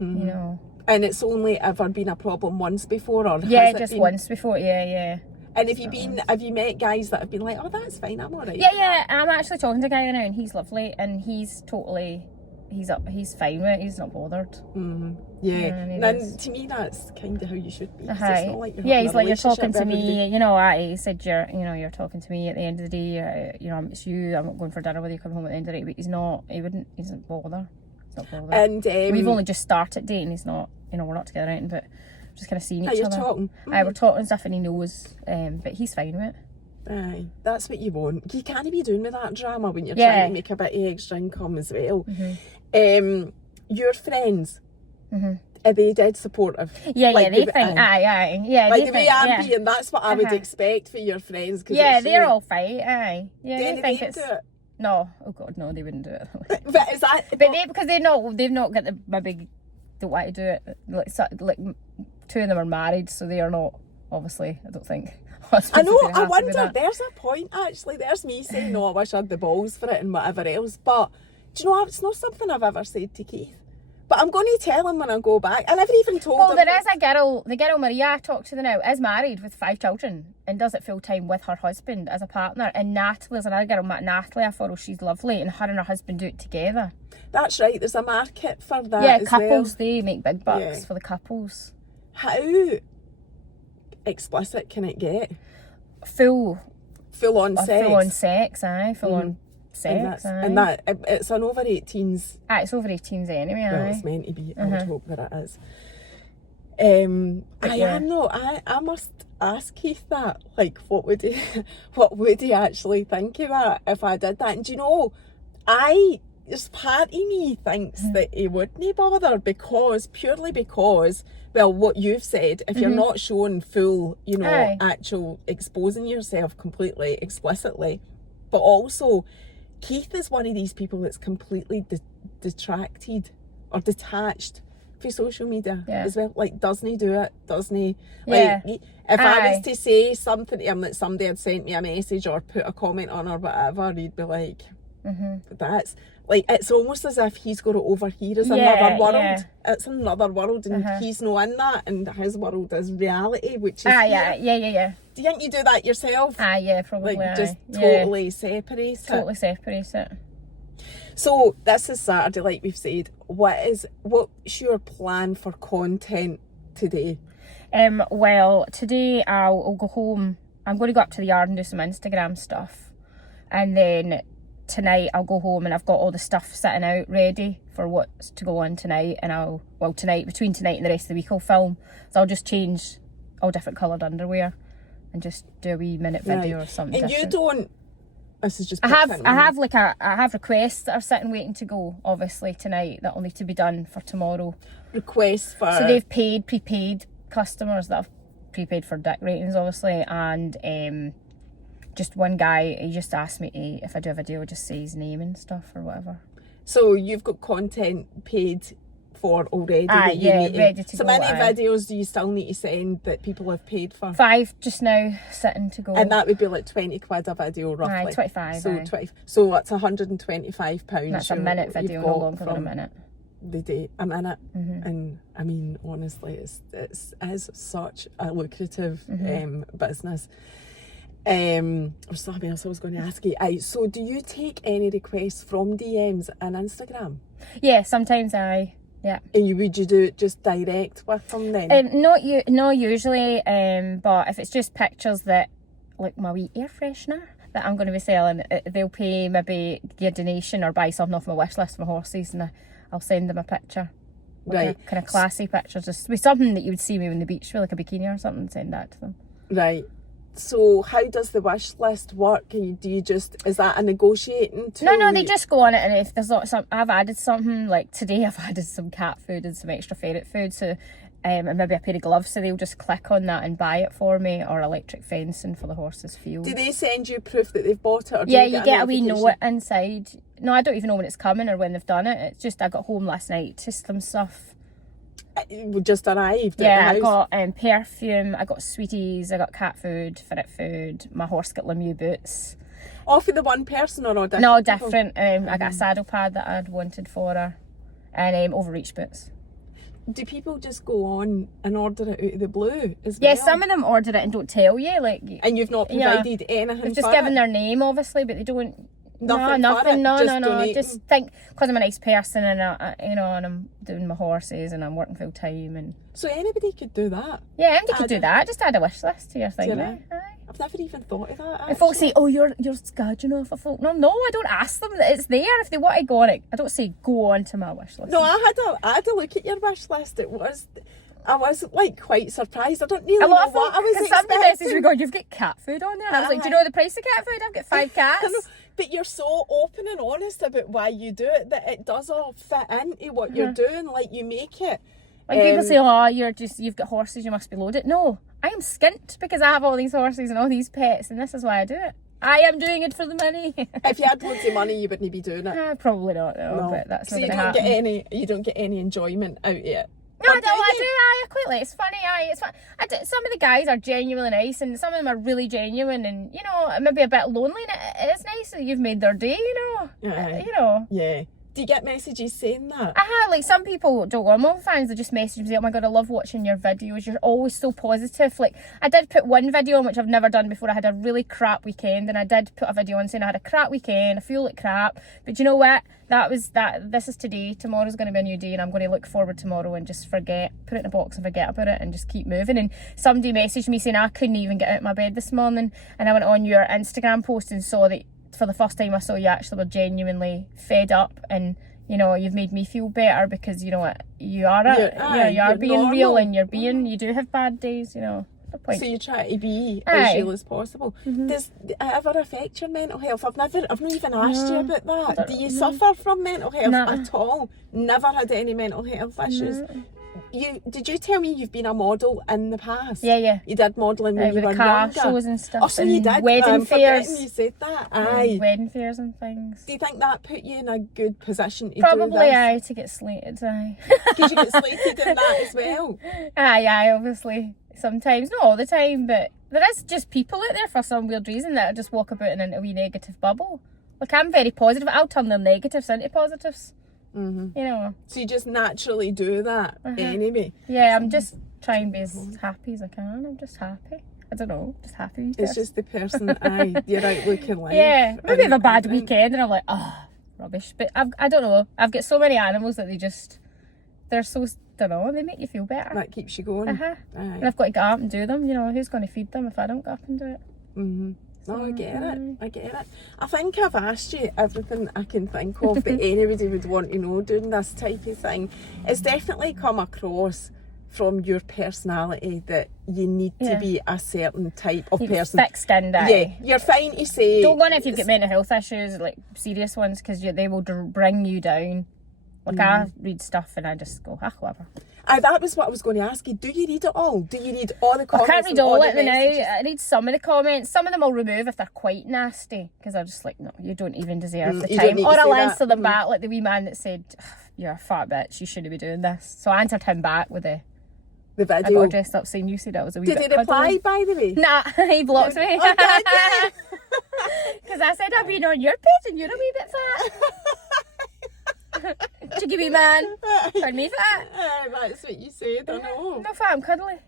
you know. And it's only ever been a problem once before, or has it just been... once before, yeah. And have you met guys that have been like, oh, that's fine, I'm alright? Yeah, I'm actually talking to a guy now and he's lovely and he's fine with it, he's not bothered. And to me that's kind of how you should be. It's not like he's like, you're talking to me, you know, he said you're talking to me at the end of the day, you know, it's you, I'm not going for dinner with you, come home at the end of the day, but he doesn't bother. He's not bothered. And we've only just started dating, he's not, you know, we're not together or anything, but just kind of seeing each other. Talking. We're talking and stuff and he knows, but he's fine with it. Aye, that's what you want. You can't be doing with that drama when you're trying to make a bit of extra income as well. Your friends, are they dead supportive? Yeah, they think, like the way I'm being, that's what I would expect for your friends. They're all fine, aye. Yeah, they think it's... do it? No, oh God, no, they wouldn't do it. But is that... because they've not got the maybe don't want to do it. Like two of them are married, so they are not, obviously, I don't think. I know, I wonder, there's a point actually, there's me saying, no, I wish I had the balls for it and whatever else, but do you know what, it's not something I've ever said to Keith. But I'm going to tell him when I go back. I never even told him. Well, there is a girl, the girl Maria I talked to now, is married with 5 children and does it full time with her husband as a partner. And Natalie's another girl, Natalie, I follow, she's lovely, and her and her husband do it together. That's right, there's a market for that as couples, well. They make big bucks for the couples. How explicit can it get? Full on sex? Full on sex, aye, full on sex, and that it's an over 18s. It's over 18s anyway. Well, it's meant to be. I would hope that it is. I must ask Keith that. Like, what would he actually think of that if I did that? And do you know, there's part of me thinks that he wouldn't bother purely because, well, what you've said, if you're not showing full, you know, actual exposing yourself completely, explicitly, but also Keith is one of these people that's completely detracted or detached for social media as well. Like, doesn't he do it? Doesn't he? Yeah. Like, if I was to say something to him that somebody had sent me a message or put a comment on or whatever, he'd be like, that's like, it's almost as if he's got to overhear us another world. Yeah. It's another world, and he's not in that, and his world is reality, which is yeah. Do you think you do that yourself? Yeah, probably. Like, just totally separate it. Totally separate it. So this is Saturday, like we've said. What's your plan for content today? Well, today I'll go home. I'm going to go up to the yard and do some Instagram stuff, and then tonight I'll go home and I've got all the stuff sitting out ready for what's to go on tonight. And between tonight and the rest of the week, I'll film. So I'll just change all different coloured underwear and just do a wee minute video or something. And different. You don't. This is just. I have requests that are sitting waiting to go. Obviously tonight that will need to be done for tomorrow. Requests for. So they've prepaid customers that have prepaid for dick ratings, obviously, and just one guy, he just asked me if I do a video, just say his name and stuff or whatever. So you've got content paid for already? Ready to go. So many videos do you still need to send that people have paid for? 5 just now, sitting to go. And that would be like 20 quid a video, roughly? 25. So 20. So that's £125. That's a minute video, no longer than a minute. The day, a minute. And I mean, honestly, it's such a lucrative business. Or something else I was going to ask you. So do you take any requests from DMs on Instagram? Yeah, sometimes yeah. And would you do it just direct with them then? Not usually, but if it's just pictures that, like my wee air freshener that I'm going to be selling, they'll pay, maybe give a donation or buy something off my wish list for my horses, and I'll send them a picture. Like a kind of classy picture, just with something that you would see me on the beach with, like a bikini or something, and send that to them. Right. So how does the wish list work? Is that a negotiating tool? No, they just go on it, and if there's not some, I've added something, like today I've added some cat food and some extra ferret food, so and maybe a pair of gloves, so they'll just click on that and buy it for me, or electric fencing for the horses' field. Do they send you proof that they've bought it? Or you get a wee note inside. No, I don't even know when it's coming or when they've done it. It's just I got home last night to some stuff. It just arrived. Yeah, I got perfume, I got sweeties, I got cat food, ferret food. My horse got Lemieux boots. All for the one person or all different? No, different. I got a saddle pad that I'd wanted for her, and overreach boots. Do people just go on and order it out of the blue as well? Yeah, some of them order it and don't tell you, like. And you've not provided anything. They've just given their name, obviously, but they don't. Nothing. No. Just think, because I'm a nice person and and I'm doing my horses and I'm working full time and. So anybody could do that. Yeah, anybody could do that. Just add a wish list to your thing. I've never even thought of that. If folks say, "Oh, you're scared, I thought." No, I don't ask them. It's there if they want to go on it. I don't say go on to my wish list. No, I had a look at your wish list. I was like quite surprised. I don't really know what I was expecting. Somebody messaged me going, "You've got cat food on there." And I was like, "Do you know the price of cat food? I've got 5 cats." But you're so open and honest about why you do it that it does all fit into what you're doing. Like, you make it. Like people say, "Oh, you've got horses, you must be loaded." No, I am skint because I have all these horses and all these pets, and this is why I do it. I am doing it for the money. If you had loads of money, you wouldn't be doing it. Probably not, no. But that's not going to happen. You don't get any enjoyment out of it. No, I do. I quite like. It's funny. It's fun. Some of the guys are genuinely nice, and some of them are really genuine, and maybe a bit lonely. And it is nice that you've made their day. Yeah. Do you get messages saying that? Like some people don't go on OnlyFans, they just message me, "Oh my god, I love watching your videos. You're always so positive." Like I did put one video on which I've never done before. I had a really crap weekend, and I did put a video on saying I had a crap weekend. I feel like crap, but you know what? This is today. Tomorrow's going to be a new day, and I'm going to look forward tomorrow and just put it in a box and forget about it and just keep moving. And somebody messaged me saying I couldn't even get out of my bed this morning, and I went on your Instagram post and saw that for the first time I saw you actually were genuinely fed up, and you've made me feel better because you are you are being normal. Real, and you do have bad days, no point. So you try to be as real as possible. Does it ever affect your mental health? I've not even asked you about that. Do you suffer from mental health at all? Never had any mental health issues? did you tell me you've been a model in the past? Yeah. You did modelling when you With were the car younger. shows and stuff. Oh, so you did. Wedding fairs. You said that. Aye. Wedding fairs and things. Do you think that put you in a good position to Probably do this? aye, to get slated, aye. Because you get slated in that as well. Aye, obviously. Sometimes, not all the time, but there is just people out there for some weird reason that just walk about in a wee negative bubble. Like, I'm very positive. I'll turn their negatives into positives. You know. So you just naturally do that anyway. Yeah, I'm just trying to be as happy as I can. I'm just happy. I don't know, just happy. It's just the person, your outlook in life. Yeah, maybe I have a bad weekend and I'm like, oh, rubbish. But I don't know. I've got so many animals that they're so, don't know, they make you feel better. That keeps you going. And I've got to get up and do them. You know, who's going to feed them if I don't get up and do it? No, I get it. I think I've asked you everything I can think of that anybody would want to know doing this type of thing. It's definitely come across from your personality that you need to be a certain type of person. Thick-skinned, Yeah, you're fine to say. Don't go on if you've got mental health issues, like serious ones, because they will bring you down. Like, I read stuff and I just go, whatever. That was what I was going to ask you. Do you read it all? Do you read all the comments? I can't read all it now. I read some of the comments. Some of them I'll remove if they're quite nasty, because I'm just like, no, you don't even deserve the time. Or I'll answer them back, like the wee man that said, you're a fat bitch, you shouldn't be doing this. So I answered him back with the video. I got dressed up saying you said that was a wee bit Did he reply, by the way? Nah, he blocked me. Because I said I've been on your page and you're a wee bit fat. Cheeky wee man. Called me fat. That's what you said, I know. No fat, I'm cuddly.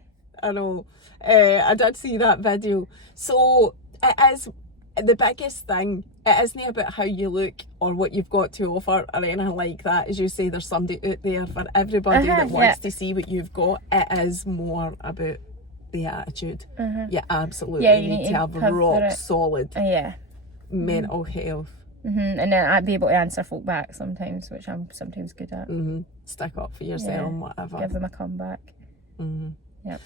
I know. I did see that video. So it is the biggest thing. It isn't about how you look or what you've got to offer or anything like that. As you say, there's somebody out there for everybody that wants to see what you've got. It is more about the attitude. You absolutely need to have rock solid mental health. And then I'd be able to answer folk back sometimes, which I'm sometimes good at. Stick up for yourself and whatever. Give them a comeback. Yep.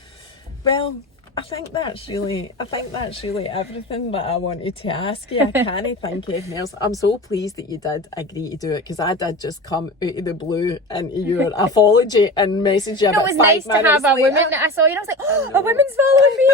Well, I think that's really everything that I wanted to ask you. I can't think of anything else. I'm so pleased that you did agree to do it, because I did just come out of the blue into your apology and message you about 5 minutes later. It was nice to have a woman that I saw, and I was like, oh, a woman's following me.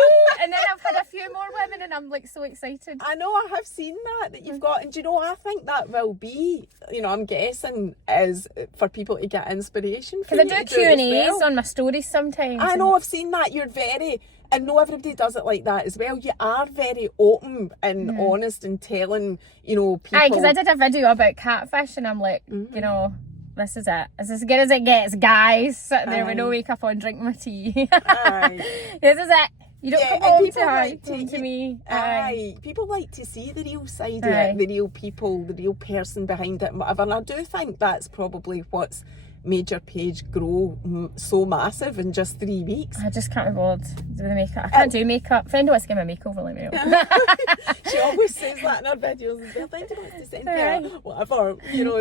And then I've had a few more women and I'm like so excited. I know, I have seen that you've got, and do you know, I think that will be, I'm guessing, is for people to get inspiration from. Because I do Q&As on my stories sometimes. I know, I've seen that. You're very... And no, everybody does it like that as well. You are very open and honest and telling, people... Aye, because I did a video about catfish and I'm like, this is it. Is this as good as it gets, guys? Sitting there with no makeup on, drinking my tea. This is it. You don't come home to me. Aye. People like to see the real side of it, the real people, the real person behind it and whatever. And I do think that's probably what's made your page grow so massive in just 3 weeks. I just can't be bothered with the makeup. I can't do makeup. Friend wants to give me a makeover, let me know. She always says that in her videos as well. Friend wants to send me whatever,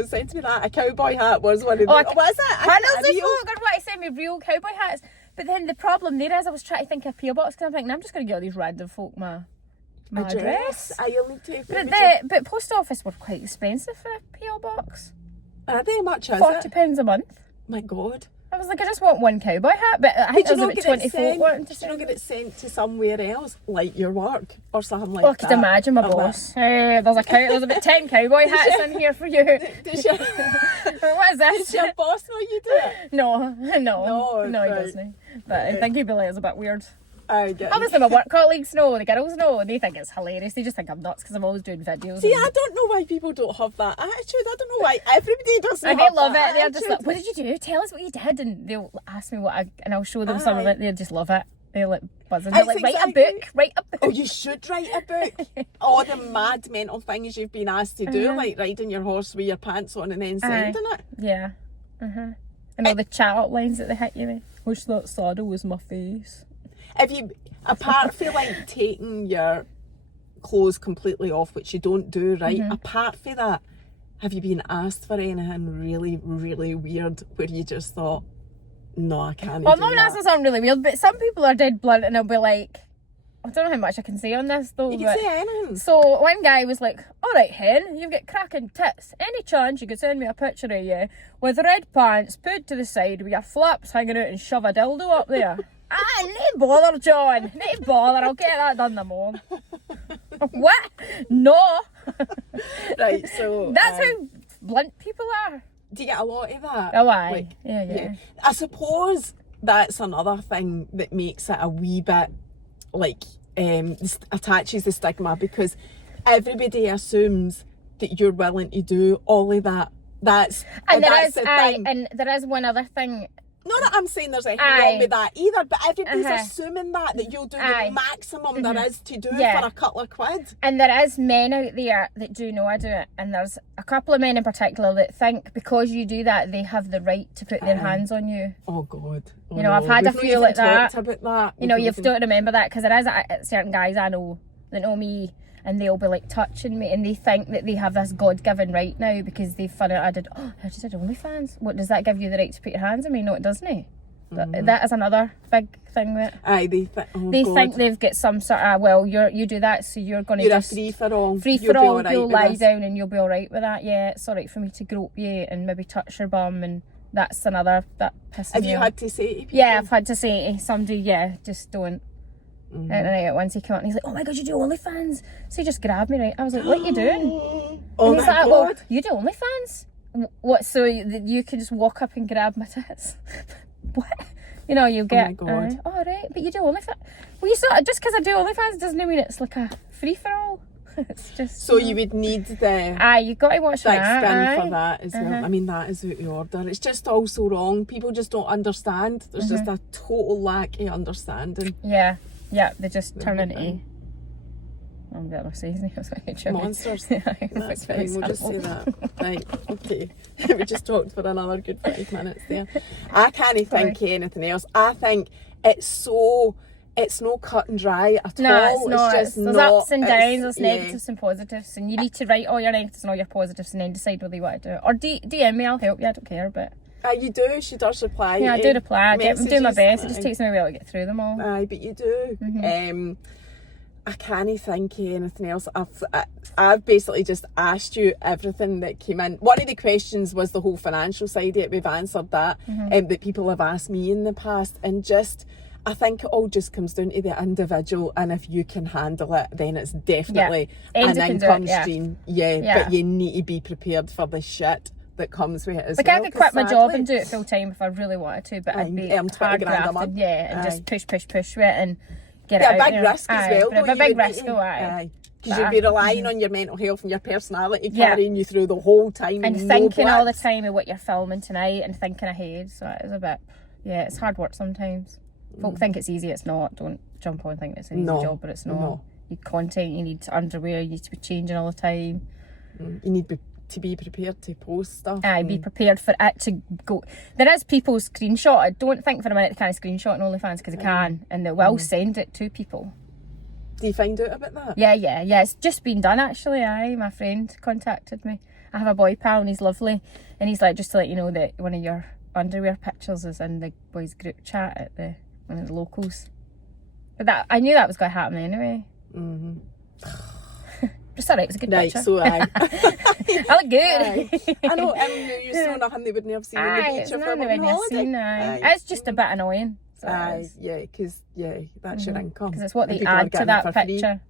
send me that. A cowboy hat was one of the... what is it? Hundreds of folk are wanting to send me real cowboy hats. But then the problem there is I was trying to think of P.O. box, because I'm thinking I'm just going to get all these random folk my address. You'll need to... But post office were quite expensive for a P.O. box. Are they much, is £40 a month. My God. I was like, I just want one cowboy hat, but I think there's about 20 folk wanting to send. Did you not get it sent to somewhere else, like your work or something like that? that? I could imagine my boss. There's about 10 cowboy hats in here for you. Does your... What is this? Does your boss know you do it? No, he doesn't. But I think he'd be like, it's a bit weird. I get Obviously my work colleagues know, the girls know, and they think it's hilarious. They just think I'm nuts because I'm always doing videos. See, I don't know why people don't have that attitude. I don't know why everybody doesn't have that. And they love it. Attitude. They're just like, what did you do? Tell us what you did. And they'll ask me and I'll show them some of it. They'll just love it. They're like buzzing. They're like, write a book. Oh, you should write a book. All the mad mental things you've been asked to do, like riding your horse with your pants on and then sending it. Yeah. And all the chat up lines that they hit you with. Wish that saddle was my face. If you, apart from like taking your clothes completely off, which you don't do, right? Apart from that, have you been asked for anything really, really weird where you just thought, no, I can't? Well, I'm not asking something really weird, but some people are dead blunt and they'll be like, I don't know how much I can say on this though. You can say anything. So one guy was like, "Alright hen, you've got cracking tits. Any chance you could send me a picture of you with red pants, put to the side with your flaps hanging out and shove a dildo up there?" No bother, John. No bother, I'll get that done tomorrow. What? No. Right, so... That's how blunt people are. Do you get a lot of that? Oh, aye. Like, Yeah. I suppose that's another thing that makes it a wee bit, like, attaches the stigma, because everybody assumes that you're willing to do all of that. That's the thing. And there is one other thing. Not that I'm saying there's anything wrong with that either, but everybody's assuming that you'll do the maximum there is to do for a couple of quid. And there is men out there that do know I do it, and there's a couple of men in particular that think because you do that they have the right to put their hands on you. Oh God. Oh, you know, I've had a few like that. About that. You know, you've got to remember that, because there is certain guys I know that know me, and they'll be like touching me, and they think that they have this God-given right now because they've found out I did OnlyFans. What, does that give you the right to put your hands on me? No, it doesn't. That is another big thing that they think they've got some sort of, well, you do that, so you're going to just... You're a free for all, you'll lie down and you'll be alright with that. Yeah, it's alright for me to grope you and maybe touch your bum, and that's another, that pisses me off. Have you had to say to people? Yeah, I've had to say to somebody, just don't. And then once he came out and he's like, "Oh my God, you do OnlyFans?" So he just grabbed me, right? I was like, "What are you doing?" And he's like, "Well, you do OnlyFans? What? So you can just walk up and grab my tits?" What? You know, you get, oh my God. Oh right, but you do OnlyFans. Well, you saw, just because I do OnlyFans doesn't mean it's like a free for all. It's just. So you would need the. You got to watch that. Skin for that as well. I mean, that is out of order. It's just all so wrong. People just don't understand. There's just a total lack of understanding. Yeah, they just turn into. I'm going to say his name. I was going to monsters. That's fine. We'll just say that. Right. Okay. We just talked for another good 5 minutes there. I can't think of anything else. I think it's no cut and dry at all. No, it's not. It's just there's not, ups and downs, there's negatives and positives, and you need to write all your negatives and all your positives and then decide whether you want to do it. Or DM me, I'll help you. I don't care, but. You do. She does reply. Yeah, I do reply. I'm doing my best. It just Aye. takes me a while to get through them all. Aye, but you do. I can't think of anything else. I've basically just asked you everything that came in. One of the questions was the whole financial side of it. We've answered that. That people have asked me in the past, and just. I think it all just comes down to the individual, and if you can handle it, then it's definitely an income stream. Yeah, but you need to be prepared for the shit that comes with it as well. I could quit my job and do it full time if I really wanted to, but I'd be hard grafted, and just push with it and get it out. A big risk as well. But a big risk, because you'd be relying on your mental health and your personality carrying you through the whole time. And thinking all the time of what you're filming tonight and thinking ahead, so it is a bit, it's hard work sometimes. Folk think it's easy, it's not. Don't jump on thinking it's an easy job, but it's not. You need content, you need underwear, you need to be changing all the time. You need to be prepared to post stuff. Be prepared for it to go. There is people screenshot. I don't think for a minute they can't screenshot on OnlyFans, because they can, and they will send it to people. Do you find out about that? Yeah. It's just been done actually. My friend contacted me. I have a boy pal and he's lovely, and he's like, just to let you know that one of your underwear pictures is in the boys group chat at one of the locals. But that, I knew that was going to happen anyway. It's alright, it was a good picture. So I look good. I know, you saw nothing they wouldn't have seen in the beach if they were on holiday. It's just a bit annoying. So because that's your income. Because it's what they add to that picture.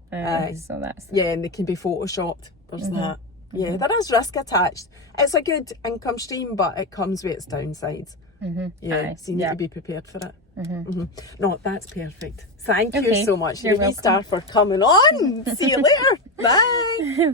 So that's and they can be photoshopped. There's that. Yeah, there is risk attached. It's a good income stream, but it comes with its downsides. So you need to be prepared for it. No, that's perfect. Thank you so much, You're Louise Star, for coming on. See you later. Bye. Bye.